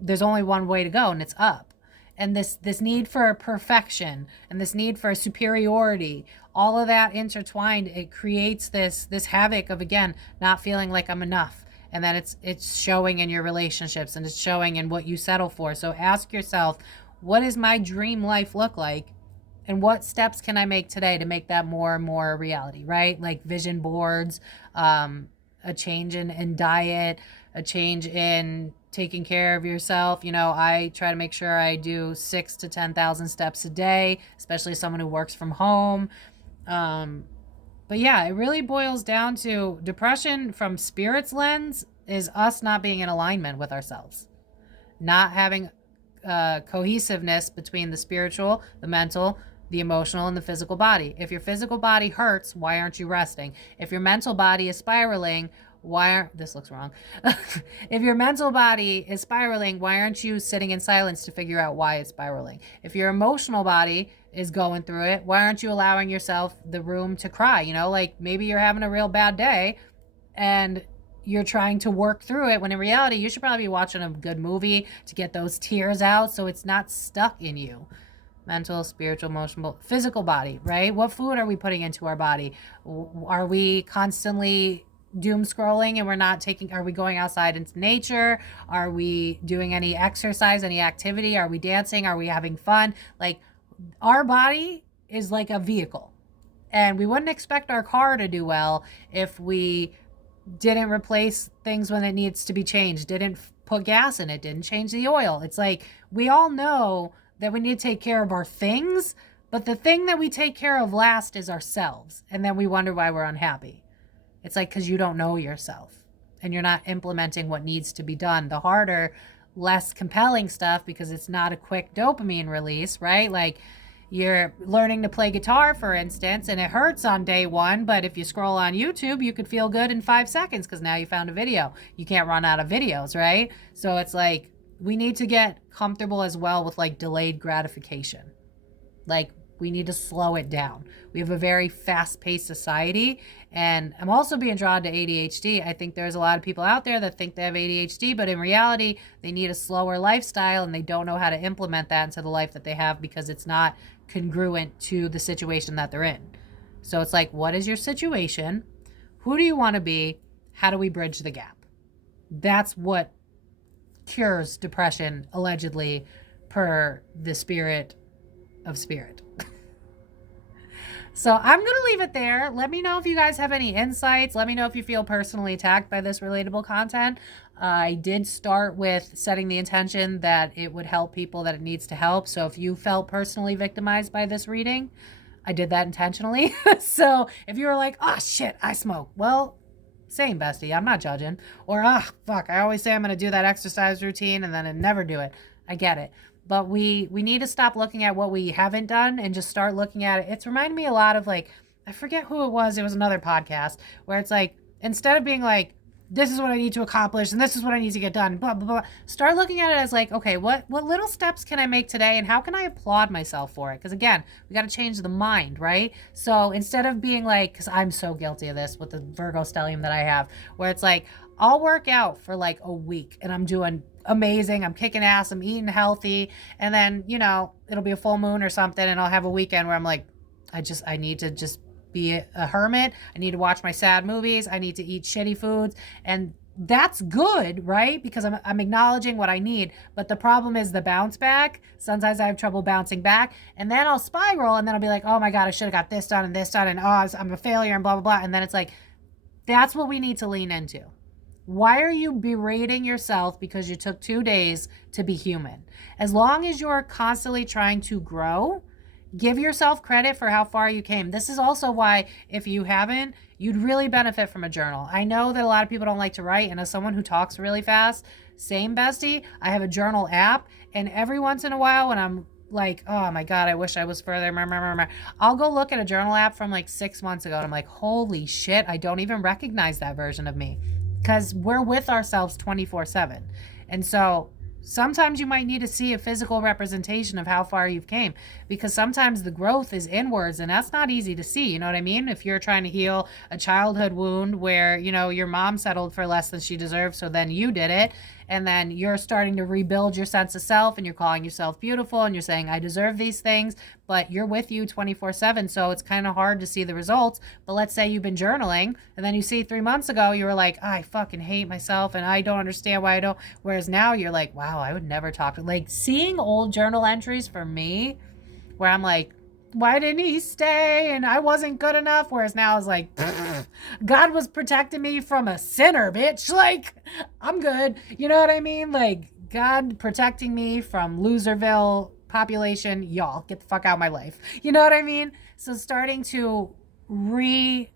there's only one way to go, and it's up. and this need for perfection and this need for superiority, all of that intertwined, it creates this havoc of, again, not feeling like I'm enough. And then it's showing in your relationships, and it's showing in what you settle for. So ask yourself, what does my dream life look like? And what steps can I make today to make that more and more a reality, right? Like vision boards, a change in diet, a change in taking care of yourself. You know, I try to make sure I do 6,000 to 10,000 steps a day, especially someone who works from home. But yeah, it really boils down to depression from spirit's lens is us not being in alignment with ourselves, not having cohesiveness between the spiritual, the mental, the emotional, and the physical body. If your physical body hurts, why aren't you resting? If your mental body is spiraling, this looks wrong. If your mental body is spiraling, why aren't you sitting in silence to figure out why it's spiraling? If your emotional body is going through it, why aren't you allowing yourself the room to cry? You know, like maybe you're having a real bad day and you're trying to work through it, when in reality, you should probably be watching a good movie to get those tears out so it's not stuck in you. Mental, spiritual, emotional, physical body, right? What food are we putting into our body? Are we constantly doom scrolling and are we going outside into nature? Are we doing any exercise, any activity? Are we dancing? Are we having fun? Like, our body is like a vehicle, and we wouldn't expect our car to do well if we didn't replace things when it needs to be changed, didn't put gas in it, didn't change the oil. It's like, we all know that we need to take care of our things, but the thing that we take care of last is ourselves. And then we wonder why we're unhappy. It's like, because you don't know yourself and you're not implementing what needs to be done. The harder, less compelling stuff, because it's not a quick dopamine release, right? Like, you're learning to play guitar, for instance, and it hurts on day one, but if you scroll on YouTube, you could feel good in 5 seconds because now you found a video. You can't run out of videos, right? So it's like, we need to get comfortable as well with like delayed gratification. Like, we need to slow it down. We have a very fast-paced society, and I'm also being drawn to ADHD. I think there's a lot of people out there that think they have ADHD, but in reality, they need a slower lifestyle, and they don't know how to implement that into the life that they have because it's not congruent to the situation that they're in. So it's like, what is your situation? Who do you want to be? How do we bridge the gap? That's what cures depression, allegedly, per the spirit of spirit. So I'm going to leave it there. Let me know if you guys have any insights. Let me know if you feel personally attacked by this relatable content. I did start with setting the intention that it would help people that it needs to help. So if you felt personally victimized by this reading, I did that intentionally. So if you were like, oh shit, I smoke. Well, same, bestie. I'm not judging. Or, fuck, I always say I'm going to do that exercise routine and then I never do it. I get it. But we need to stop looking at what we haven't done and just start looking at it. It's reminded me a lot of, like, I forget who it was. It was another podcast where it's like, instead of being like, this is what I need to accomplish and this is what I need to get done, blah, blah, blah, start looking at it as like, okay, what little steps can I make today and how can I applaud myself for it? Because again, we got to change the mind, right? So instead of being like, because I'm so guilty of this with the Virgo stellium that I have, where it's like, I'll work out for like a week and I'm doing amazing, I'm kicking ass, I'm eating healthy, and then, you know, it'll be a full moon or something and I'll have a weekend where I'm like, I need to just be a hermit. I need to watch my sad movies. I need to eat shitty foods. And that's good, right? Because I'm acknowledging what I need. But the problem is the bounce back. Sometimes I have trouble bouncing back. And then I'll spiral and then I'll be like, oh my God, I should have got this done and this done. And I'm a failure and blah, blah, blah. And then it's like, that's what we need to lean into. Why are you berating yourself because you took 2 days to be human? As long as you're constantly trying to grow, give yourself credit for how far you came. This is also why, if you haven't, you'd really benefit from a journal. I know that a lot of people don't like to write, and as someone who talks really fast, same, bestie, I have a journal app, and every once in a while when I'm like, oh my God, I wish I was further, I'll go look at a journal app from like 6 months ago, and I'm like, holy shit, I don't even recognize that version of me. Because we're with ourselves 24/7. And so sometimes you might need to see a physical representation of how far you've came, because sometimes the growth is inwards and that's not easy to see. You know what I mean? If you're trying to heal a childhood wound where, you know, your mom settled for less than she deserved, so then you did it, and then you're starting to rebuild your sense of self, and you're calling yourself beautiful, and you're saying, I deserve these things, but you're with you 24/7, so it's kind of hard to see the results. But let's say you've been journaling, and then you see 3 months ago, you were like, I fucking hate myself, and I don't understand why I don't, whereas now you're like, wow, I would never talk to, like, seeing old journal entries for me, where I'm like, why didn't he stay? And I wasn't good enough. Whereas now it's like, God was protecting me from a sinner, bitch. Like, I'm good. You know what I mean? Like, God protecting me from Loserville population. Y'all, get the fuck out of my life. You know what I mean? So starting to retrain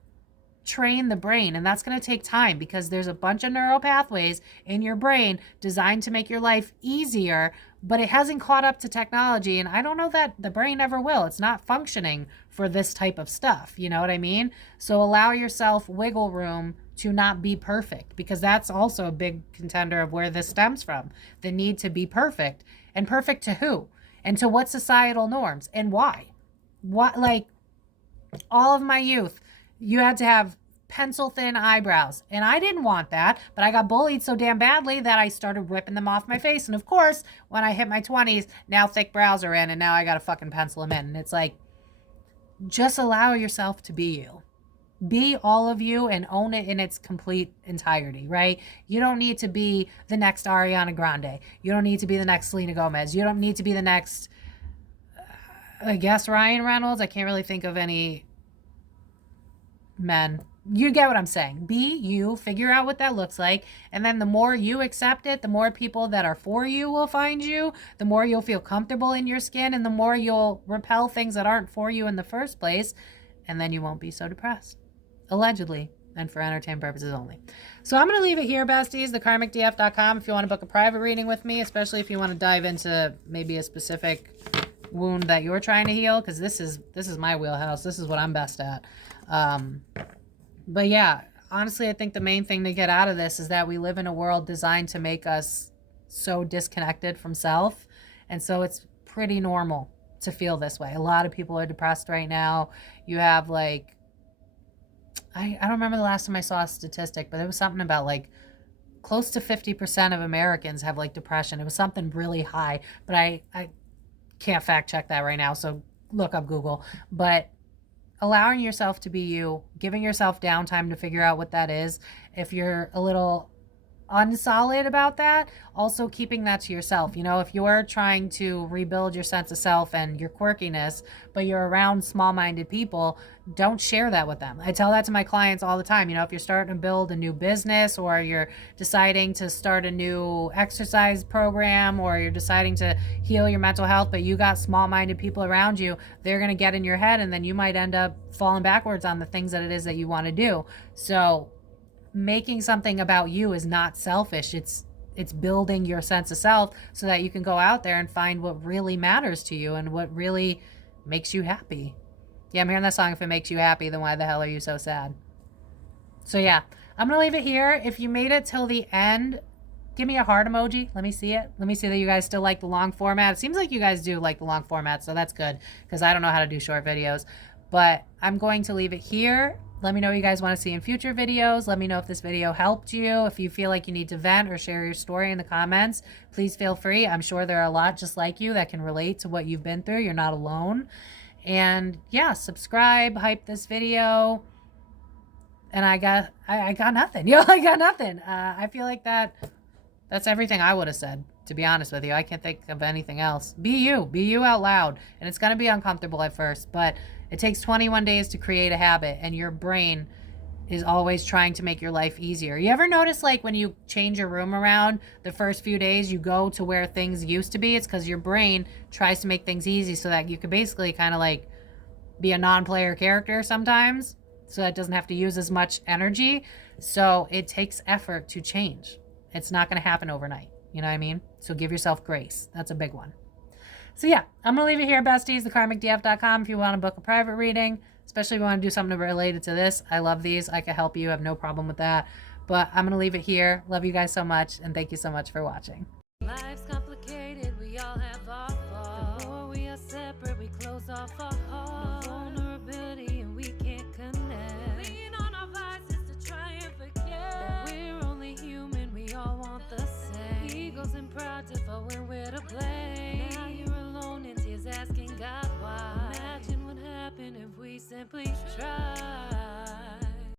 the brain, and that's going to take time, because there's a bunch of neural pathways in your brain designed to make your life easier, but it hasn't caught up to technology, and I don't know that the brain ever will. It's not functioning for this type of stuff, you know what I mean? So allow yourself wiggle room to not be perfect, because that's also a big contender of where this stems from, the need to be perfect. And perfect to who? And to what societal norms? And why? What, like, all of my youth, you had to have pencil thin eyebrows, and I didn't want that, but I got bullied so damn badly that I started ripping them off my face. And of course, when I hit my 20s, now thick brows are in, and now I gotta fucking pencil them in. And it's like, just allow yourself to be you. Be all of you and own it in its complete entirety, right? You don't need to be the next Ariana Grande. You don't need to be the next Selena Gomez. You don't need to be the next, I guess, Ryan Reynolds. I can't really think of any men. You get what I'm saying. Be you, figure out what that looks like, and then the more you accept it, the more people that are for you will find you, the more you'll feel comfortable in your skin, and the more you'll repel things that aren't for you in the first place, and then you won't be so depressed. Allegedly, and for entertainment purposes only. So I'm going to leave it here, besties. thekarmicdf.com if you want to book a private reading with me, especially if you want to dive into maybe a specific wound that you're trying to heal, because this is my wheelhouse. This is what I'm best at. But yeah, honestly, I think the main thing to get out of this is that we live in a world designed to make us so disconnected from self. And so it's pretty normal to feel this way. A lot of people are depressed right now. You have like, I don't remember the last time I saw a statistic, but it was something about like close to 50% of Americans have like depression. It was something really high, but I can't fact check that right now. So look up Google. But allowing yourself to be you, giving yourself downtime to figure out what that is. If you're a little unsolid about that, also keeping that to yourself. You know, if you're trying to rebuild your sense of self and your quirkiness, but you're around small-minded people, don't share that with them. I tell that to my clients all the time. You know, if you're starting to build a new business, or you're deciding to start a new exercise program, or you're deciding to heal your mental health, but you got small-minded people around you, they're going to get in your head, and then you might end up falling backwards on the things that it is that you want to do. So making something about you is not selfish. It's building your sense of self so that you can go out there and find what really matters to you and what really makes you happy. Yeah, I'm hearing that song. If it makes you happy, then why the hell are you so sad? So yeah, I'm going to leave it here. If you made it till the end, give me a heart emoji. Let me see it. Let me see that you guys still like the long format. It seems like you guys do like the long format, so that's good, because I don't know how to do short videos. But I'm going to leave it here. Let me know what you guys want to see in future videos. Let me know if this video helped you. If you feel like you need to vent or share your story in the comments, please feel free. I'm sure there are a lot just like you that can relate to what you've been through. You're not alone. And yeah, subscribe, hype this video. And I got nothing. Yo, I got nothing. I feel like that's everything I would have said, to be honest with you. I can't think of anything else. Be you out loud. And it's going to be uncomfortable at first, but it takes 21 days to create a habit, and your brain is always trying to make your life easier. You ever notice, like, when you change your room around, the first few days you go to where things used to be? It's because your brain tries to make things easy so that you can basically kind of like be a non-player character sometimes, so that it doesn't have to use as much energy. So it takes effort to change. It's not going to happen overnight. You know what I mean? So give yourself grace. That's a big one. So yeah, I'm going to leave it here, besties. thekarmicdf.com if you want to book a private reading, especially if you want to do something related to this. I love these. I can help you. I have no problem with that. But I'm going to leave it here. Love you guys so much, and thank you so much for watching. Life's complicated, we all have our faults. The more we are separate, we close off our hearts. No vulnerability, and we can't connect. Lean on our vices to try and forget that we're only human, we all want the same. simply try.